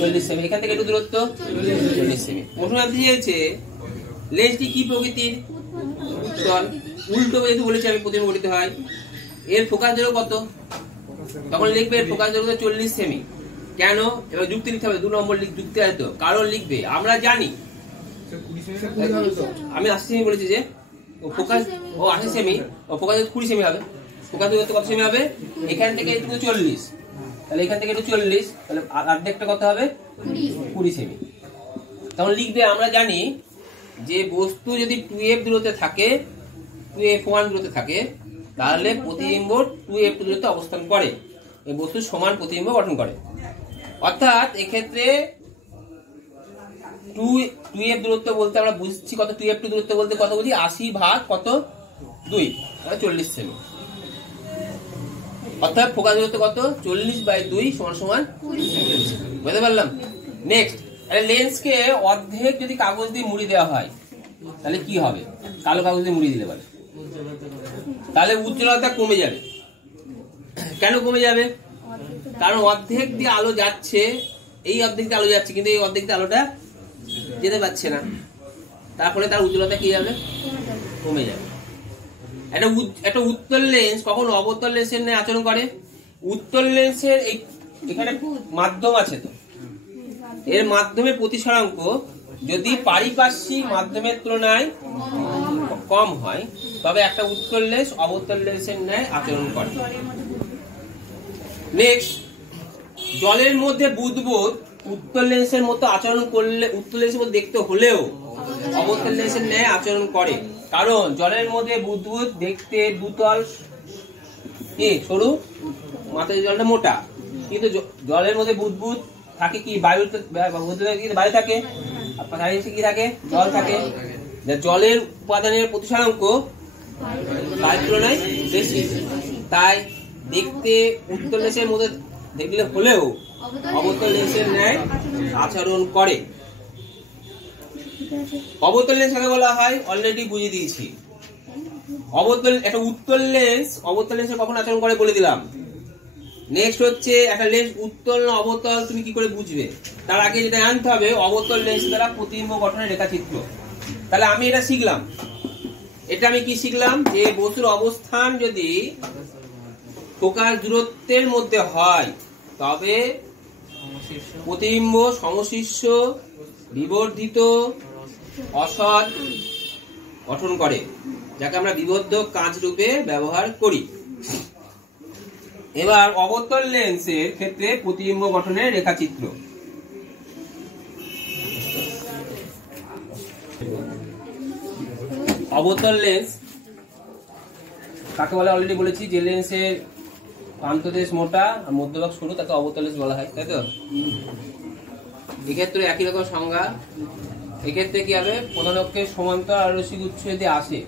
40 সেমি। এখান থেকে এইটুকু দূরত্ব 40 সেমি। প্রশ্ন জানতে চেয়েছে লেন্সটি কি প্রকৃতির? উত্তল। উল্টো যেহেতু বলেছি আমি, প্রতিবিম্ব গঠিত হয়। এর ফোকাস দৈর্ঘ্য কত? তখন লিখবে এর ফোকাস দৈর্ঘ্য 40 সেমি। কেন? এবার যুক্তি লিখতে হবে, 2 নম্বর যুক্তি আছে তো। কারণ লিখবে, আমরা জানি, আমি 80 সেমি বলেছি যে ফোকাস 80 সেমি, ফোকাস 20 সেমি হবে। ফোকাস দূরত্ব কত সেমি হবে? এখান থেকে একটু 40, তাহলে এখান থেকে একটু 40, তাহলে অর্ধেকটা কত হবে? 20 সেমি। তখন লিখবে, আমরা জানি যে বস্তু যদি 2f দূরত্বে থাকে, 2f1 দূরত্বে থাকে, তাহলে প্রতিবিম্ব 2f2 দূরত্বে অবস্থান করে। এই বস্তু সমান প্রতিবিম্ব গঠন করে। অর্থাৎ এক্ষেত্রে 2f দূরত্ব বলতে আমরা বুঝছি কত? 2f2 দূরত্ব বলতে কত বুঝি? 80 ভাগ কত? 2, তাহলে 40 সেমি। অর্থাৎ ফোকাস দূরত্ব কত? 40/2 সমান 20। বুঝতে পারলাম? নেক্সট, লেন্সকে অর্ধেক যদি কাগজ দিয়ে মুড়ি দেওয়া হয়, তাহলে কি হবে? কালো কাগজ দিয়ে মুড়ি দিলে পারে, তাহলে উজ্জ্বলতা কমে যাবে। কেন কমে যাবে? কারণ অর্ধেক দিয়ে আলো যাচ্ছে, এই অর্ধেক দিয়ে আলো যাচ্ছে, কিন্তু এই অর্ধেক দিয়ে আলোটা যেতে পারছে না, তারপরে তার উজ্জ্বলতা কি যাবে? কমে যাবে। একটা উত্তল লেন্স কখন অবতল লেন্সের ন্যায় আচরণ করে? উত্তল লেন্সের এখানে মাধ্যম আছে তো, এর মাধ্যমে প্রতিসরাঙ্ক যদি পারিপার্শ্বিক মাধ্যমের তুলনায় কম হয়, তবে একটা উত্তল লেন্স অবতল লেন্সের ন্যায় আচরণ করে। নেক্সট, জলের মধ্যে বুদবুদ উত্তল লেন্সের মতো আচরণ করলে, উত্তল লেন্সের মতো দেখতে হলেও অবতল লেন্সের ন্যায় আচরণ করে, কারণ জলের মধ্যে বুদবুদ দেখতে দুতল সরু, মাথায় জলটা মোটা, কিন্তু জলের মধ্যে বুদবুদ থাকে কি বায়ু, বায়ু থাকে, কি থাকে জল থাকে, জলের উপাদানের প্রতিসারাঙ্ক বায়ুর তুলনায় বেশি, তাই দেখতে উত্তল লেন্সের মধ্যে দেখলে হলেও অবতল লেন্সের ন্যায় আচরণ করে। অবতল লেন্স কাকে বলা হয় অলরেডি বুঝিয়ে দিয়েছি। অবতল একটা উত্তল লেন্স অবতল লেন্সে কখন আচরণ করে বলে দিলাম। নেক্সট হচ্ছে একটা লেন্স উত্তল না অবতল তুমি কি করে বুঝবে, তার আগে যেটা জানতে হবে অবতল লেন্স দ্বারা প্রতিবিম্ব গঠনের রেখাচিত্র। তাহলে আমি এটা শিখলাম, এটা আমি কি শিখলাম যে বস্তুর অবস্থান যদি ফোকাস দূরত্বের মধ্যে হয় তবে প্রতিবিম্ব সমশীর্ষ বিবর্ধিত অসৎ গঠন করে, যাকে আমরা বিবর্ধক কাঁচ রূপে ব্যবহার করি। এবার অবতল লেন্সের ক্ষেত্রে প্রতিবিম্ব গঠনের রেখাচিত্র। অবতল লেন্স কাকে বলে অলরেডি বলেছি, যে লেন্সের প্রান্তদেশ মোটা আর মধ্যভাগ সরু তাকে অবতল লেন্স বলা হয়, তাই তো? এক্ষেত্রে একই রকম সংজ্ঞা। এক্ষেত্রে কি হবে, প্রধান অক্ষের সমান্তর আরসিক উৎস যদি আসে,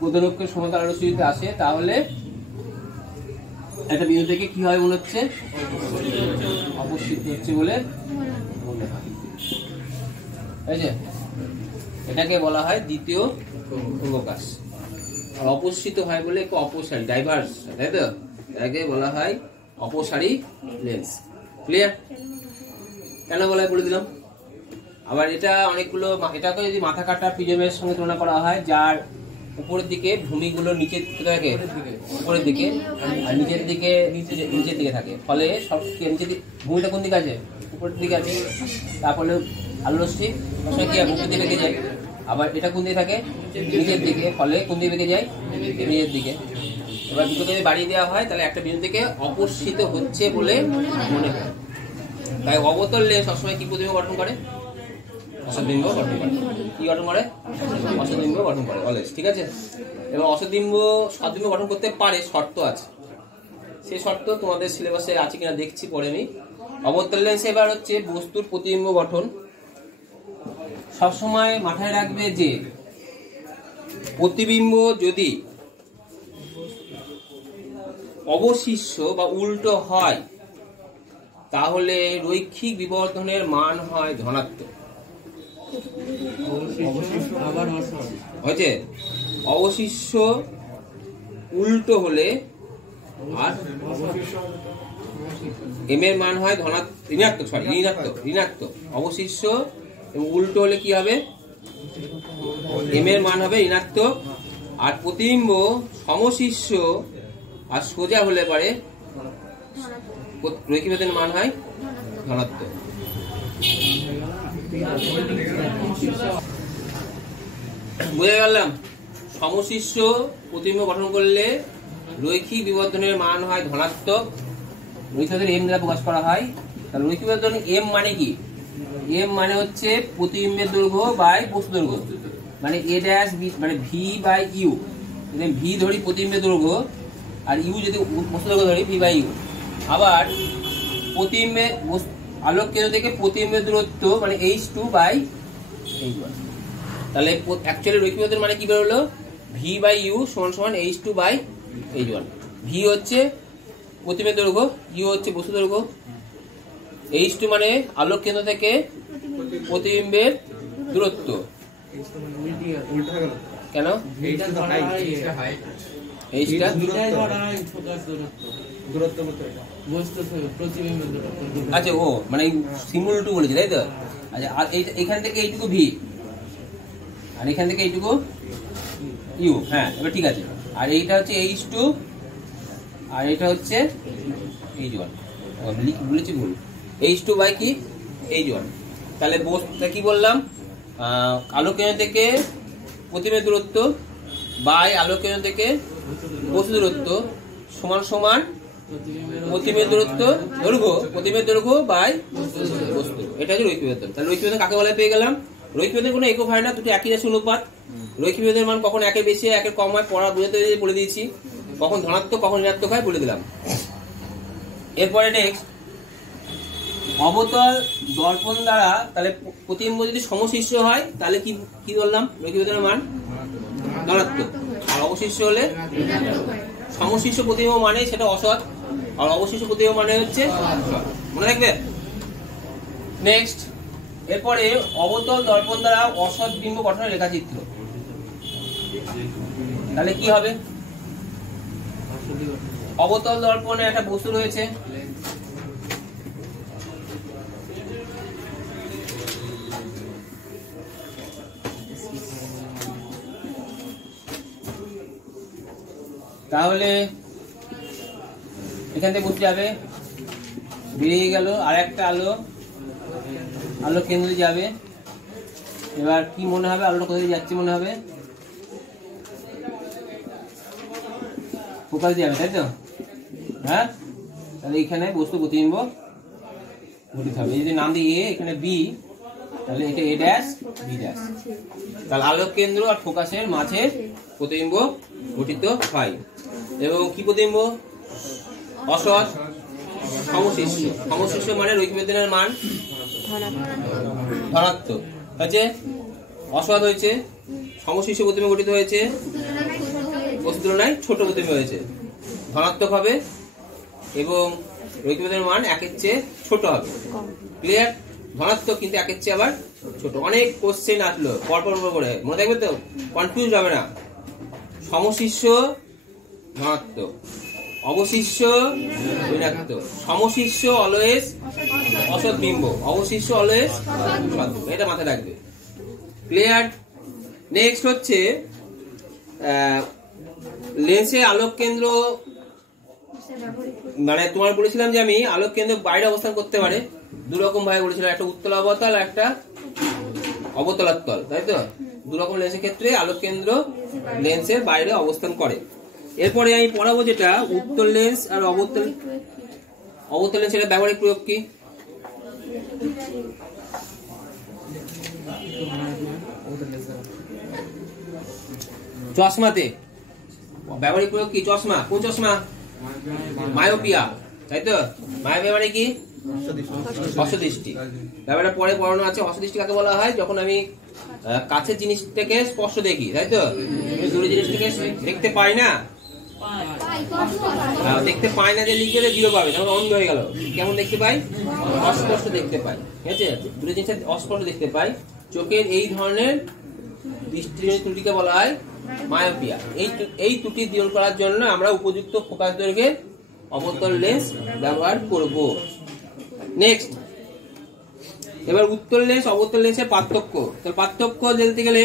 প্রধান অক্ষের সমান্তর আরসিক যদি আসে তাহলে একটা বিন্দু থেকে কি হয় মনে হচ্ছে, অপসৃত হচ্ছে বলে মনে হয়। এটাকে বলা হয় দ্বিতীয় ফোকাস, আর অপসৃত হয় বলে অপসারী ডাইভার্স, তাই তো? এটাকে বলা হয় অপসারী লেন্স। ক্লিয়ার? কেন বলা হয় বলে দিলাম। আবার এটা অনেকগুলো, এটাকে যদি মাথা কাটা প্রিজমের সঙ্গে তুলনা করা হয়, যার উপরের দিকে ভূমিগুলো নিচের দিকে থাকে, উপরের দিকে, আর নিচের দিকে নিচের দিকে থাকে, ফলে সব নিচের দিকে ভূমিটা কোন দিকে আছে, উপরের দিকে আছে, তারপরে আলো রশ্মি কি হয় উপরের দিকে বেঁকে যায়, আবার এটা কোন দিকে থাকে নিচের দিকে, ফলে কোন দিকে বেঁকে যায় নিচের দিকে। এবার দুটোকে যদি বাড়িয়ে দেওয়া হয় তাহলে একটা বিন্দু থেকে অপসৃত হচ্ছে বলে মনে হয়। তাই অবতল লেন্স সবসময় কি প্রতিবিম্ব গঠন করে, অসৎবিম্ব গঠন করে। কি গঠন করে, অসৎবিম্ব গঠন করে অলওয়েজ, ঠিক আছে? এবার অসৎবিম্ব সৎবিম্ব গঠন করতে পারে, শর্ত আছে, সেই শর্ত তোমাদের সিলেবাসে আছে কিনা দেখছি পরে আমি। অবতল লেন্স এবার হচ্ছে বস্তুর প্রতিবিম্ব গঠন। সবসময় মাথায় রাখবে যে প্রতিবিম্ব যদি অবশিষ্য বা উল্টো হয় তাহলে রৈখিক বিবর্ধনের মান হয় ধনাত্মক। হয়েছে? অবশিষ্য উল্টো হলে আর এম এর মান হয় ঋণাত্মক। অবশিষ্য এবং উল্টো হলে কি হবে, এম এর মান হবে ঋণাত্মক। আর প্রতিবিম্ব সমশীর্ষ আর সোজা হলে পারে রৈখিক বিবর্ধনের মান হয় ধনাত্মক। বুঝে গেলাম? সমশীর্ষ প্রতিবিম্ব গঠন করলে রৈখিক বিবর্ধনের মান হয় ধনাত্মক, রৈখিক বিবর্ধন এম দ্বারা প্রকাশ করা হয়। তাহলে রৈখিক বিবর্ধন এম মানে কি, এম মানে হচ্ছে প্রতিবিম্বের দৈর্ঘ্য বাই বস্তু দৈর্ঘ্য, মানে এ ড্যাশ বি মানে ভি বাই ইউ। ভি ধরি প্রতিবিম্বের দৈর্ঘ্য আর ইউ যদি বস্তু দৈর্ঘ্য ধরি ভি বাই ইউ। আবার প্রতিবিম্বের আলোক কেন্দ্র থেকে প্রতিবিম্বের দূরত্ব মানে h2 বাই h1। তাহলে অ্যাকচুয়ালি রৈখিক বিবর্ধন মানে কি বেরোলো, ভি বাই ইউ সমান সমান h2 বাই h1। ভি হচ্ছে প্রতিবিম্বের দৈর্ঘ্য, ইউ হচ্ছে বস্তু দৈর্ঘ্য, h2 মানে আলোক কেন্দ্র থেকে প্রতিবিম্বের দূরত্ব। কেন আচ্ছা, ও মানে সিম্বল টু বলেছে তাই তো? আচ্ছা, আর এখান থেকে এইটুকু ভি আর এখান থেকে এইটুকু ইউ। হ্যাঁ, এবার ঠিক আছে। আর এইটা হচ্ছে h2 আর এটা হচ্ছে h1, বলেছি ভুল, h2 বাই কি h1। তাহলে কি বললাম, আলোক কেন্দ্র থেকে প্রতিবিম্বের দূরত্ব বাই আলোক কেন্দ্র থেকে বস্তু দূরত্ব সমান সমান প্রতিবিম্বের দূরত্ব প্রতিবিম্বের দৈর্ঘ্য বাই বস্তু, এটা হচ্ছে রৈখিক বিবর্তন। তাহলে রৈখিক বিবর্তন কাকে বলে পেয়ে গেলাম। রৈখিক বিবর্তনের কোনো একক হয় না, দুটো একই রাশি অনুপাত। রৈখিক বিবর্তনের মান কখন একের বেশি একের কম হয় পড়া বুঝাতে বলে দিয়েছি, কখন ধনাত্মক কখন ঋণাত্মক হয় বলে দিলাম। এরপরে নেক্সট, অবতল দর্পণ দ্বারা তাহলে প্রতিবিম্ব যদি সমশীর্ষ হয় তাহলে কি বললাম, রৈখিক বিবর্তনের মান ধনাত্মক, আর অবশিষ্ট হলে সমশীর্ষ প্রতিবিম্ব মানে সেটা অসৎ, আর অবশিষ্ট প্রতিবিম্ব মানে হচ্ছে সৎ, মনে রাখবে। নেক্সট, এরপরে অবতল দর্পণ দ্বারা অসৎ বিম্ব গঠনের রেখাচিত্র, তাহলে কি হবে। অবতল দর্পণে একটা বস্তু রয়েছে, তাহলে এখান থেকে বসে যাবে, বেরিয়ে গেল আর একটা আলো কেন্দ্রে যাবে। এবার কি মনে হবে, আলোটা কোথায় যাচ্ছে মনে হবে, ফোকাস যাবে, তাই তো। হ্যাঁ, তাহলে এখানে বস্তু প্রতিবিম্ব গঠিত হবে। যদি নাম দিই এ, এখানে বি, তাহলে এটা এ ড্যাশ বি ড্যাশ, তাহলে আলোক কেন্দ্র আর ফোকাসের মাঝে প্রতিবিম্ব গঠিত হয়। এবং কি প্রতিবিম্ব, অসৎ সমশীর্ষ। সমশীর্ষ মানে রৈখিক বিবর্তনের মান ধনাত্মক হয়েছে, অসৎ হয়েছে, সমশীর্ষ প্রতিবিম্ব গঠিত হয়েছে, বস্তুর তুলনায় ছোট প্রতিবিম্ব হয়েছে, ধনাত্মক হবে এবং রৈখিক বিবর্তনের মান একের চেয়ে ছোট হবে। ক্লিয়ার, ধনাত্মক কিন্তু একের চেয়ে আবার ছোট। অনেক কোশ্চেন আসলো পরপর করে, মনে থাকবে তো, কনফিউজ হবে না। সমশীর্ষ ধনাত্মক, অবশিষ্ট ঋণাত্মক, সমশীর্ষ অলওয়েজ অসৎ বিম্ব, অবশিষ্ট অলওয়েজ সৎ বিম্ব, এটা মাথায় রাখবে। ক্লিয়ার। নেক্সট হচ্ছে লেন্সের আলোক কেন্দ্র, মানে তোমার বলেছিলাম যে আমি আলোক কেন্দ্র বাইরে অবস্থান করতে পারে দু রকম ভাবে বলেছিলাম, একটা উত্তল অবতল আর একটা অবতলাত্তল, তাই তো। দু রকম লেন্সের ক্ষেত্রে আলোক কেন্দ্র লেন্সের বাইরে অবস্থান করে। এরপরে আমি পড়াবো যেটা উত্তল লেন্স আর অবতল লেন্স, এর ব্যবহারিক প্রয়োগ কি। চশমাতে ব্যবহারিক প্রয়োগ কি, চশমা, কোন চশমা, মায়োপিয়া, তাই তো। মায়োপিয়া মানে কি, অসদৃষ্টি। ব্যাপারটা পরে পড়ানো আছে। অসদৃষ্টি কাকে বলা হয়, যখন আমি কাছের জিনিসটাকে স্পষ্ট দেখি, তাই তো, দূরের জিনিসটাকে দেখতে পাই না, দেখতে পাই না যে লিখে জিরো পাবে, তখন অন্ধ হয়ে গেল। কেমন দেখতে পাই, অস্পষ্ট দেখতে পাই, ঠিক আছে। দূরের জিনিসটা অস্পষ্ট দেখতে পাই, চোখের এই ধরনের দৃষ্টিজনিত ত্রুটিকে বলা হয় মায়োপিয়া। এই ত্রুটি দূর করার জন্য আমরা উপযুক্ত ফোকাস দৈর্ঘ্যের অবতল লেন্স ব্যবহার করব। নেক্সট, এবার উত্তল লেন্স অবতল লেন্সের পার্থক্য। পার্থক্য বলতে গেলে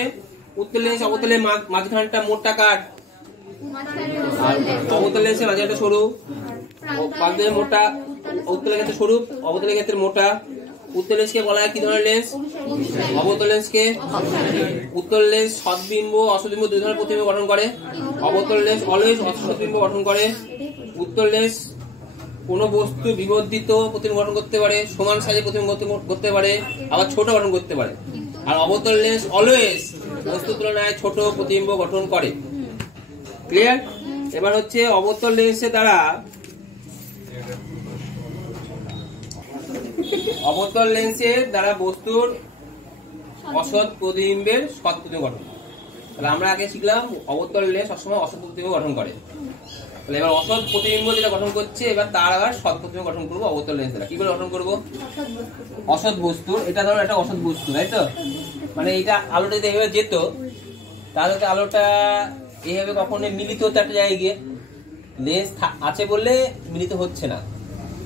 উত্তল লেন্স অবতলের মাঝখানটা মোটা কাট, আর অবতল লেন্সের মাঝখানটা সরু, পার্থক্য মোটা, উত্তলের ক্ষেত্রে সরু, অবতলের ক্ষেত্রে মোটা। উত্তল লেন্সকে বলা হয় কি ধরনের লেন্স, অবতল লেন্সকে। উত্তল লেন্স সৎবিম্ব অসৎবিম্ব দুই ধরনের প্রতিবিম্ব গঠন করে, অবতল লেন্স অলওয়েজ অসৎবিম্ব গঠন করে। উত্তল লেন্স কোন বস্তু বিবর্ধিত প্রতিবিম্ব গঠন করতে পারে, সমান সাইজের প্রতিবিম্ব করতে পারে, আবার ছোট গঠন করতে পারে। আর অবতল লেন্স অলওয়েজ বস্তুর তুলনায় ছোট প্রতিবিম্ব গঠন করে। ক্লিয়ার। এবার হচ্ছে অবতল লেন্সের দ্বারা বস্তুর অসৎ প্রতিবিম্বের সৎ প্রতিবিম্ব গঠন। তাহলে আমরা আগে শিখলাম অবতল লেন্স সবসময় অসৎ প্রতিবিম্ব গঠন করে। তাহলে এবার অসৎ প্রতিবিম্ব যেটা গঠন করছে, এবার তার আবার সৎ প্রতিবিম্ব গঠন করবো অবতল লেন্স দ্বারা। কি করে গঠন করবো, অসৎ বস্তু, এটা ধরো একটা অসৎ বস্তু, তাই তো। মানে এটা আলোটা যদি এভাবে যেত, তাহলে তো আলোটা এইভাবে কখনো মিলিত হতো একটা জায়গায় গিয়ে। লেন্স আছে বললে মিলিত হচ্ছে না,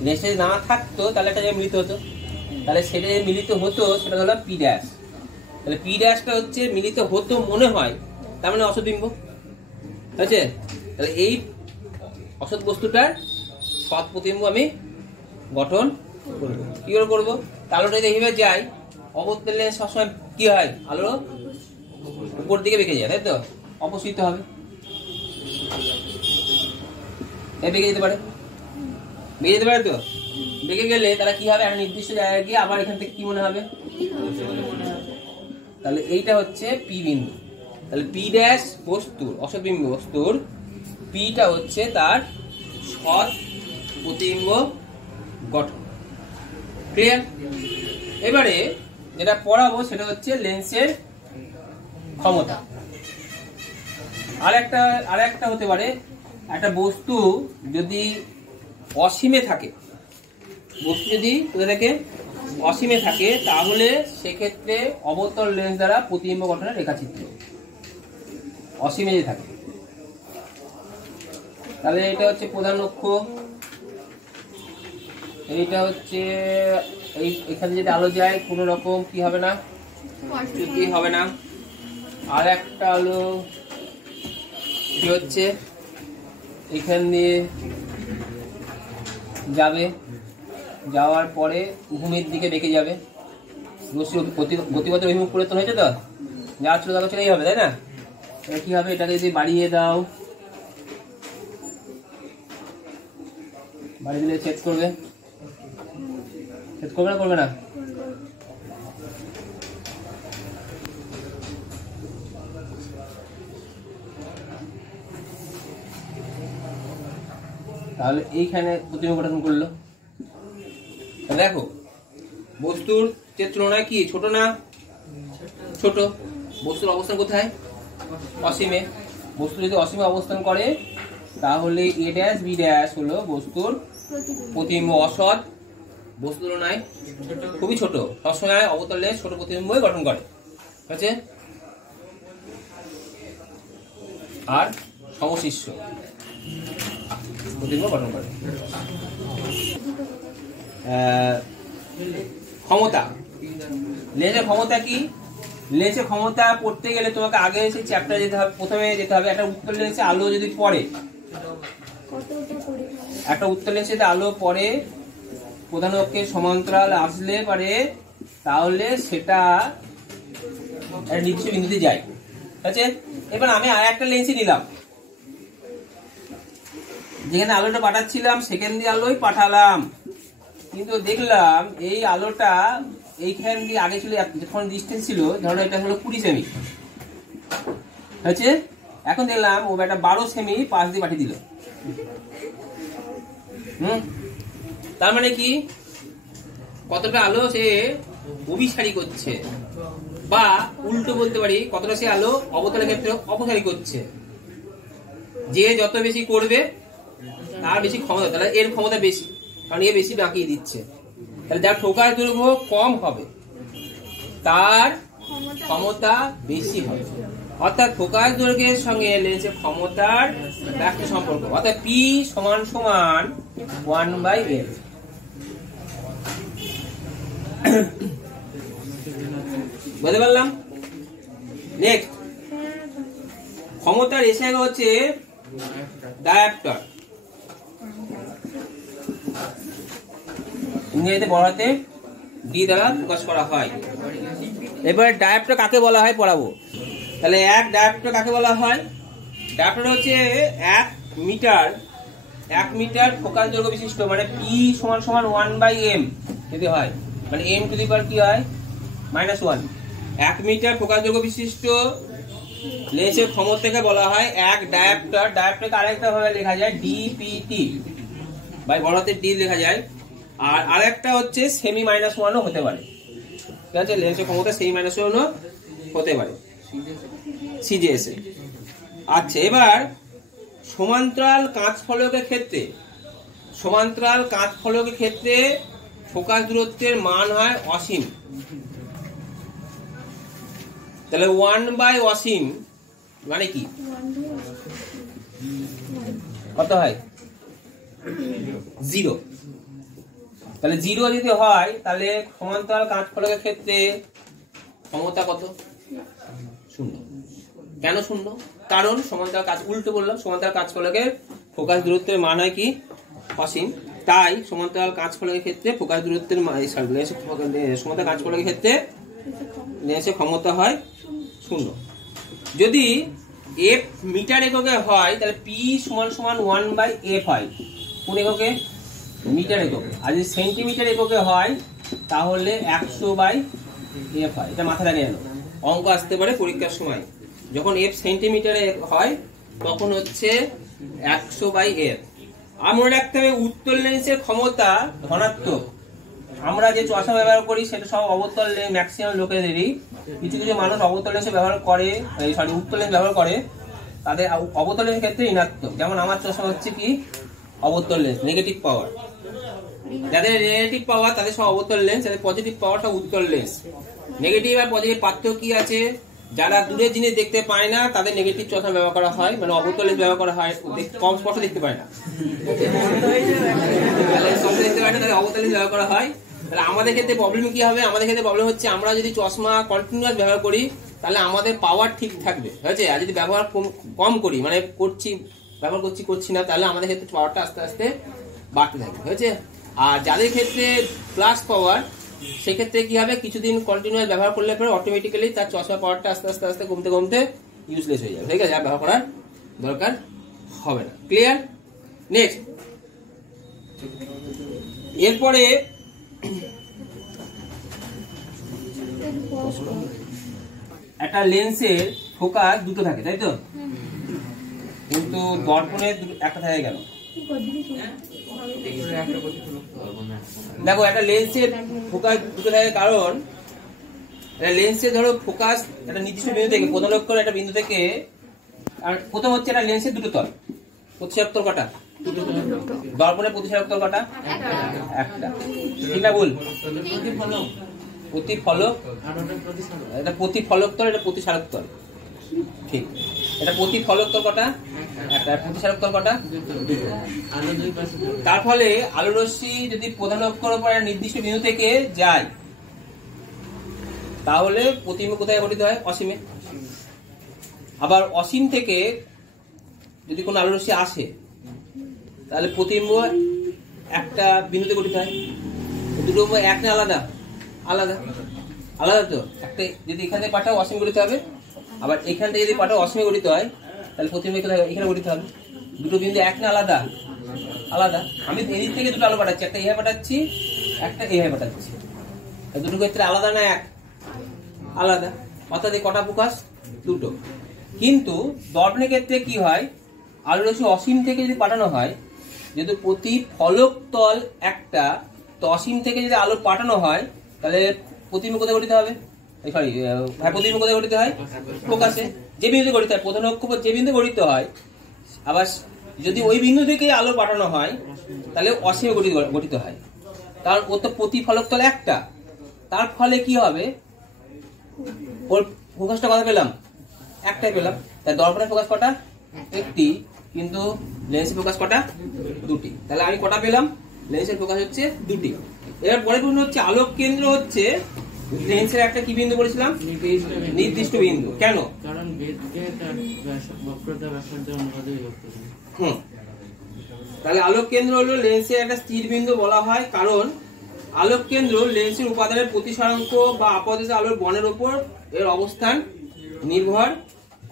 লেন্সে না থাকতো তাহলে একটা জায়গায় মিলিত হতো। তাহলে সেটা মিলিত হতো, সেটা হলো পি ড্যাশ। তাহলে পি ড্যাশটা হচ্ছে মিলিত হতো মনে হয়, তার মানে অসৎ বিম্ব, ঠিক আছে। তাহলে এই অসৎ বস্তুটার সৎ প্রতিবিম্ব আমি গঠন করবো। কি করে করবো, আলোটা যদি এইভাবে যায়, অবতল লেন্স সবসময় কি হয়, আলো উপর দিকে বেঁকে যায়, তাই তো, অপসৃত হবে, বেঁকে যেতে পারে। বেঁকে যেতে পারে তো? বেঁকে গেলে তারা কি হবে, একটা নির্দিষ্ট জায়গায় গিয়ে আবার এখান থেকে কি মনে হবে, তাহলে এইটা হচ্ছে পি বিন্দু। তাহলে পি ড্যাশ বস্তুর, অসৎ বিম্ব বস্তুর পিটা হচ্ছে তার সৎ প্রতিবিম্ব গঠন। ক্লিয়ার? এবারে যেটা পড়াবো সেটা হচ্ছে লেন্সের ক্ষমতা। আর একটা হতে পারে, একটা বস্তু যদি অসীমে থাকে, বস্তু যদি অসীমে থাকে তাহলে সেক্ষেত্রে অবতল লেন্স দ্বারা প্রতিবিম্ব গঠনের রেখাচিত্র অসীমে যদি থাকে। তাহলে এটা হচ্ছে প্রধান অক্ষ, এইটা হচ্ছে এখানে যদি আলো যায় কোনো রকম কি হবে না, কি হবে না। আর একটা আলো কি হচ্ছে এখান দিয়ে যাবে, যাওয়ার পরে ভূমির দিকে বেঁকে যাবে, গতিপথের অভিমুখ পরিবর্তন হয়েছে তো, যা ছিল তাকে চলেই হবে, তাই না? এটা কি হবে, এটাকে যদি বাড়িয়ে দাও, বাড়িয়ে দিলে ছেদ করবে, ছেদ করবে না, করবে না? তাহলে এইখানে প্রতিবিম্ব গঠন করলো। দেখো বস্তুর তুলনায় কি ছোট না ছোট? বস্তুর অবস্থান কোথায়? অসীমে। বস্তু যদি অসীমে অবস্থান করে তাহলে এ ড্যাশ বি ড্যাশ হলো বস্তুর প্রতিবিম্ব। অসৎ বস্তু তুলনায় খুবই ছোট, সবসময় অবতলে ছোট প্রতিবিম্বই গঠন করে, ঠিক আছে? আর সমশিষ্য প্রতিবিম্ব গঠন করে। ক্ষমতা, লেন্সের ক্ষমতা কি? লেন্সের ক্ষমতা পড়তে গেলে তোমাকে আগে সেই চ্যাপ্টার যেতে হবে, প্রথমে যেতে হবে। একটা উত্তর লেন্সে আলো যদি পড়ে, একটা উত্তর লেন্সে আলো পড়ে প্রধান অক্ষের সমান্তরাল আসলে পারে, তাহলে সেটা নির্দিষ্ট বিন্দুতে যায়, ঠিক আছে? এবার আমি আর একটা লেন্সই নিলাম, যেখানে আলোটা পাঠাচ্ছিলাম সেখান দিয়ে আলোই পাঠালাম, কিন্তু দেখলাম এই আলোটা এইখান দিয়ে আগে ছিল যখন ডিস্টেন্স ছিল, ধরো এটা হলো 20 সেমি, হচ্ছে এখন দেখলাম ও একটা 12 সেমি পাশ দিয়ে পাঠিয়ে দিল। তার মানে কি, কতটা আলো সে অভিসারী করছে, বা উল্টো বলতে পারি কতটা সে আলো অবতলের ক্ষেত্রে অপসারী করছে। যে যত বেশি করবে তার বেশি ক্ষমতা, তাহলে এর ক্ষমতা বেশি, কারণ এ বেশি বাঁকিয়ে দিচ্ছে। তাহলে যার ফোকাস দৈর্ঘ্য কম হবে তার ক্ষমতা বেশি হবে, অর্থাৎ ফোকাস দৈর্ঘ্যের সঙ্গে লেন্সের ক্ষমতার একটা সম্পর্ক, অর্থাৎ পি সমান সমান 1/l। বুঝতে পারলাম? নেক্সট, ক্ষমতার এসে হচ্ছে ডায়াপ্টার, ইংরেজিতে বড়াতে ডি দ্বারা প্রকাশ করা হয়। এবার ডায়াপ্টার কাকে বলা হয় পড়াবো। তাহলে এক ডায়াপ্টার কাকে বলা হয়? ডায়াপ্টার হচ্ছে 1 মিটার ফোকাস দৈর্ঘ্য বিশিষ্ট, মানে পি সমান সমান 1/m যদি হয়, মানে m টু দি পাওয়ার কি হয় -1। 1 মিটার ফোকাস দৈর্ঘ্য বিশিষ্ট লেন্সের ক্ষমতাকে বলা হয় এক ডায়াপ্টার। ডায়াপ্টারকে আরেকটা ভাবে লেখা যায় ডিপিটি, বাই বড়হাতে ডি লেখা যায়। আর আরেকটা হচ্ছে সেমি -1ও হতে পারে, ঠিক আছে? লেন্সের ক্ষমতা সেমি -1ও হতে পারে, সিজিএস এ। আচ্ছা, এবার সমান্তরাল কাঁচ ফলকের ক্ষেত্রে ফোকাস দূরত্বের মান হয় অসীম। তাহলে 1/অসীম মানে কি, কত হয়? 0। তাহলে 0 যদি হয় তাহলে সমান্তরাল কাঁচ ফলকের ক্ষেত্রে ক্ষমতা কত? 0। কেন 0? কারণ সমান্তরাল কাঁচ, উল্টো বললাম, সমান্তরাল কাঁচ ফলকের ফোকাস দূরত্বের মান হয় কি? অসীম। তাই সমান্তরাল কাঁচ ফলকের ক্ষেত্রে ফোকাস দূরত্বের সমান্তরাল কাঁচ ফলকের ক্ষেত্রে লেন্সের ক্ষমতা হয় 0। যদি f মিটার এককে হয় তাহলে p সমান সমান 1/f হয়। কোন এককে? মিটার এককে, আর যদি সেন্টিমিটার এককে হয় তাহলে 100/f হয়। এটা মাথায় রাখে জানো, অঙ্ক আসতে পারে পরীক্ষার সময়। যখন f সেন্টিমিটারে হয় তখন হচ্ছে 100/f। আর মনে রাখতে হবে উত্তল লেন্সের ক্ষমতা ধনাত্মক। আমরা যে চশমা ব্যবহার করি সেটা সব অবতল লেন্স, ম্যাক্সিমাম লোকেদেরই। কিছু কিছু মানুষ অবতল লেন্স ব্যবহার করে, সরি উত্তল লেন্স ব্যবহার করে, তাদের অবতল লেন্সের ক্ষেত্রে ঋণাত্মক। যেমন আমার চশমা হচ্ছে কি অবতল লেন্স, নেগেটিভ পাওয়ার। যাদের নেগেটিভ পাওয়ার তাদের সব অবতল লেন্স, যাদের পজিটিভ পাওয়ারটা উত্তল লেন্স। নেগেটিভ আর পজিটিভ পার্থক্য কি আছে? যারা দূরের জিনিস দেখতে পায় না তাদের নেগেটিভ চশমা ব্যবহার করা হয়, মানে অবতল লেন্স ব্যবহার করা হয়। কম স্পষ্ট দেখতে পায় না, দেখতে পায় না, তাদের অবতল লেন্স ব্যবহার করা হয়। তাহলে আমাদের ক্ষেত্রে প্রবলেম কি হবে? আমাদের ক্ষেত্রে প্রবলেম হচ্ছে আমরা যদি চশমা কন্টিনিউয়াস ব্যবহার করি তাহলে আমাদের পাওয়ার ঠিক থাকবে, হয়েছে। আর যদি ব্যবহার কম করি, মানে ব্যবহার করছি না, তাহলে আমাদের ক্ষেত্রে পাওয়ারটা আস্তে আস্তে বাড়তে থাকবে, হয়েছে। আর যাদের ক্ষেত্রে প্লাস পাওয়ার, সেক্ষেত্রে কি হবে? কিছুদিন কন্টিনিউয়াস ব্যবহার করলে পরে অটোমেটিক্যালি তার চশমা পাওয়ারটা আস্তে আস্তে আস্তে কমতে কমতে ইউজলেস হয়ে যাবে, ঠিক আছে। আর ব্যবহার করার দরকার হবে না। ক্লিয়ার? নেক্সট, এরপরে একটা লেন্সের ফোকাস দুটো থাকে, তাই তো? কিন্তু দর্পণে একটা থাকে কেন? দেখো, একটা লেন্সের ফোকাস দুটো থাকে কারণ লেন্সের ধরো ফোকাস একটা নির্দিষ্ট বিন্দু থেকে, প্রধান লক্ষ্যের একটা বিন্দু থেকে, আর প্রথম হচ্ছে একটা লেন্সের দুটো তল। প্রতিসারক তল কটা? দর্পণের প্রতিসারক তল কটা? একটা। ঠিক না ভুল? প্রতিফলক, এটা প্রতিফলক তল, এটা প্রতিসারক তল। ঠিক, এটা প্রতিফলক তল কটা? একটা। প্রতিসারক তল কটা? তার ফলে আলো রশ্মি যদি প্রধান অক্ষর উপর নির্দিষ্ট বিন্দু থেকে যায় তাহলে প্রতিবিম্ব কোথায় গঠিত হয়? অসীমে। আবার অসীম থেকে যদি কোনো আলো রশ্মি আসে তাহলে প্রতিবিম্ব একটা বিন্দুতে গঠিত হয়। দুটো এক না আলাদা? আলাদা। আলাদা তো। একটা যদি এখানে পাঠাও অসীম গঠিত হবে, আবার এখান থেকে যদি পাঠাও অসীমে গঠিত হয় তাহলে প্রতিবিম্ব কোথায়? এখানে গঠিত হবে। দুটো বিন্দু এক না আলাদা? আলাদা। আমি এদিক থেকে দুটো আলো পাঠাচ্ছি, একটা এভাবে পাঠাচ্ছি, একটা এভাবে পাঠাচ্ছি। দুটো ক্ষেত্রে আলাদা না এক? আলাদা। অর্থাৎ কটা ফোকাস? দুটো। কিন্তু দর্পণের ক্ষেত্রে কি হয়? আলো রশ্মি অসীম থেকে যদি পাঠানো হয়, যেহেতু প্রতিফলক তল একটা, তো অসীম থেকে যদি আলো পাঠানো হয় তাহলে প্রতিবিম্ব কোথায় গঠিত হবে? সরি, প্রতিবিম্ব কোথায় গঠিত হয়? ফোকাসে। যে বিন্দুতে গঠিত হয়, প্রধান অক্ষ যে বিন্দু গঠিত হয়, আবার যদি ওই বিন্দু থেকে আলো পাঠানো হয় তাহলে অসীমে গঠিত হয়, কারণ ও তো প্রতিফলক তল একটা। তার ফলে কি হবে? ওর ফোকাসটা কত পেলাম? একটাই পেলাম। তাই দর্পণের ফোকাস কটা? একটি, কিন্তু লেন্সের ফোকাস কটা? দুটি। তাহলে আমি কটা পেলাম? লেন্সের ফোকাস হচ্ছে দুটি। এবার পরের প্রশ্ন হচ্ছে আলোক কেন্দ্র হচ্ছে লেন্সের একটা কি বিন্দু বলেছিলাম? নির্দিষ্ট বিন্দু। কেন? কারণ বেদকে তার বক্রতা ব্যাসার্ধের অনুপাতে বিভক্ত করে। তাহলে আলোক কেন্দ্র হলো লেন্সের একটা স্থির বিন্দু বলা হয়, কারণ আলোক কেন্দ্র লেন্সের উপাদানের প্রতিসারাঙ্ক বা আপতিত আলোর বর্ণের উপর এর অবস্থান নির্ভর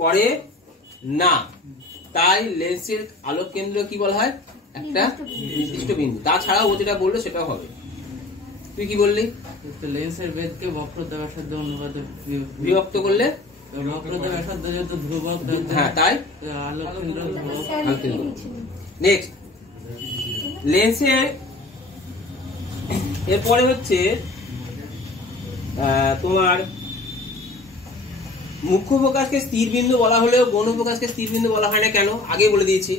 করে না। তাই লেন্সের আলোক কেন্দ্র কি বলা হয়? একটা নির্দিষ্ট বিন্দু। তাছাড়াও ও যেটা বললো সেটাও হবে। তুই কি বললি? লেন্সের বেদকে বক্রতা ব্যাসার্ধের অনুপাতে বিভক্ত করলে বক্রতা ব্যাসার্ধ যেহেতু ধ্রুবক, হ্যাঁ, তাই আলোক কেন্দ্র ধ্রুবক। নেক্সট, লেন্সের এরপরে হচ্ছে তোমার মুখ্য ফোকাসকে স্থির বিন্দু বলা হলেও গৌণ ফোকাসকে স্থির বিন্দু বলা হয় না। কেন? আগে বলে দিয়েছি।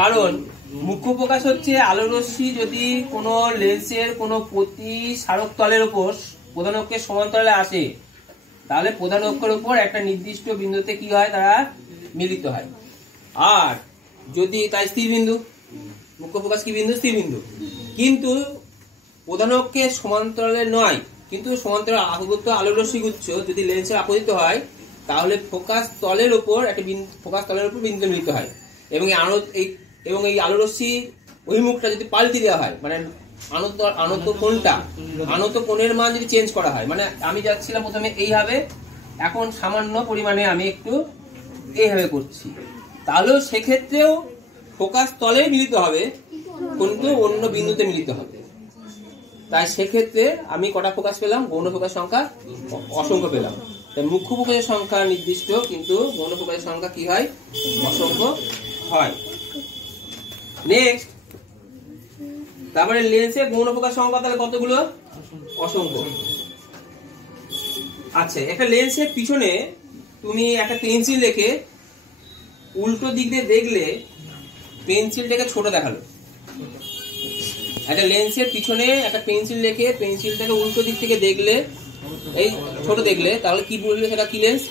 কারণ মুখ্য ফোকাস হচ্ছে আলো রশ্মি যদি কোনো লেন্সের কোনো প্রতিসারক তলের উপর প্রধান অক্ষের সমান্তরালে আসে তাহলে প্রধান অক্ষের উপর একটা নির্দিষ্ট বিন্দুতে কি হয়? তারা মিলিত হয়। আর যদি তাই স্থির বিন্দু, মুখ্য ফোকাস কি বিন্দু? স্থির বিন্দু। কিন্তু প্রধান অক্ষের সমান্তরালে নয়, কিন্তু সমান্তরাল আবদ্ধ আলো রশ্মি গুচ্ছ যদি লেন্সের আপতিত হয় তাহলে ফোকাস তলের উপর একটা ফোকাস তলের উপর বিন্দু মিলিত হয়, এবং এই আলো রশ্মি অভিমুখটা যদি পাল্টে দেওয়া হয়, মানে আনত কোণের মান যদি চেঞ্জ করা হয়, মানে আমি যাচ্ছিলাম প্রথমে এইভাবে, এখন সামান্য পরিমাণে আমি একটু এইভাবে করছি, তাহলেও সেক্ষেত্রেও ফোকাস তলে মিলিত হবে, কিন্তু অন্য বিন্দুতে মিলিত হবে। তাই সেক্ষেত্রে আমি কটা ফোকাস পেলাম? গৌণ ফোকাস সংখ্যা অসংখ্য পেলাম। তাই মুখ্য ফোকাসের সংখ্যা নির্দিষ্ট, কিন্তু গৌণ ফোকাসের সংখ্যা কি হয়? অসংখ্য হয়। নেক্সট, তারপরে লেন্সের গৌণ ফোকাস সংখ্যা তাহলে কতগুলো? অসংখ্য। আচ্ছা, একটা লেন্সের পিছনে তুমি একটা পেন্সিল রেখে উল্টো দিক দিয়ে দেখলে পেন্সিলটাকে ছোট দেখালো। একটা লেন্সের পিছনে একটা পেন্সিল রেখে পেন্সিলটাকে উল্টো দিক থেকে দেখলে, এই ছোট দেখলে, তাহলে কি বুঝলে সেটা কি লেন্স?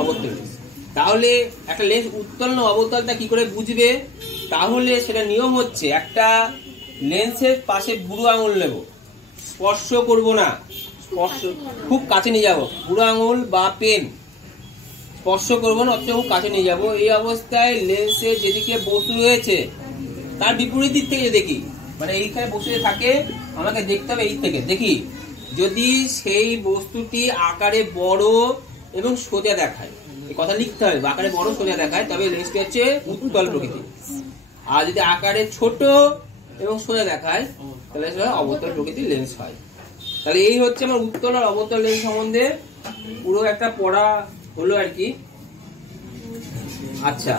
অবতল লেন্স। তাহলে একটা লেন্স উত্তল না অবতলটা কি করে বুঝবে? তাহলে সেটা নিয়ম হচ্ছে, একটা লেন্সের পাশে বুড়ো আঙুল নেব, স্পর্শ করব না, স্পর্শ খুব কাছে নিয়ে যাব, বুড়ো আঙুল বা পেন স্পর্শ করবো না, অথচ খুব কাছে নিয়ে যাব। এই অবস্থায় লেন্সের যেদিকে বস্তু রয়েছে তার বিপরীত দিক থেকে দেখি, মানে এইখানে বস্তু থাকে, আমাকে দেখতে হবে এই থেকে দেখি, যদি সেই বস্তুটি আকারে বড় এবং সোজা দেখায়, এই কথা লিখতে হবে, আকারে বড় সোজা দেখায়, তবে লেন্সটি হচ্ছে উত্তল প্রকৃতি। আর যদি আকারে ছোট এবং সোজা দেখায়, তাহলে সেটা অবতল প্রকৃতির লেন্স হয়। তাহলে এই হচ্ছে আমার উত্তল আর অবতল লেন্স সম্বন্ধে পুরো একটা পড়া হলো আর কি। আচ্ছা,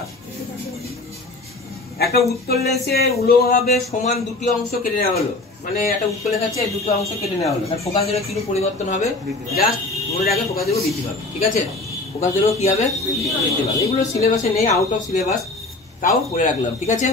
একটা উত্তল লেন্সের উলম্বভাবে সমান দুটি অংশ কেটে নেওয়া হলো, মানে একটা উত্তল লেন্স আছে, দুটো অংশ কেটে নেওয়া হলো, তার ফোকাস দৈর্ঘ্য কিরূপ পরিবর্তন হবে? জাস্ট মনে রাখে ফোকাস দৈর্ঘ্য বৃদ্ধি পাবে। ঠিক আছে, ফোকাস দৈর্ঘ্য কি হবে? বৃদ্ধি পাবে। এগুলো সিলেবাসে নেই, আউট অফ সিলেবাস, তাও পড়ে রাখলাম। ঠিক আছে।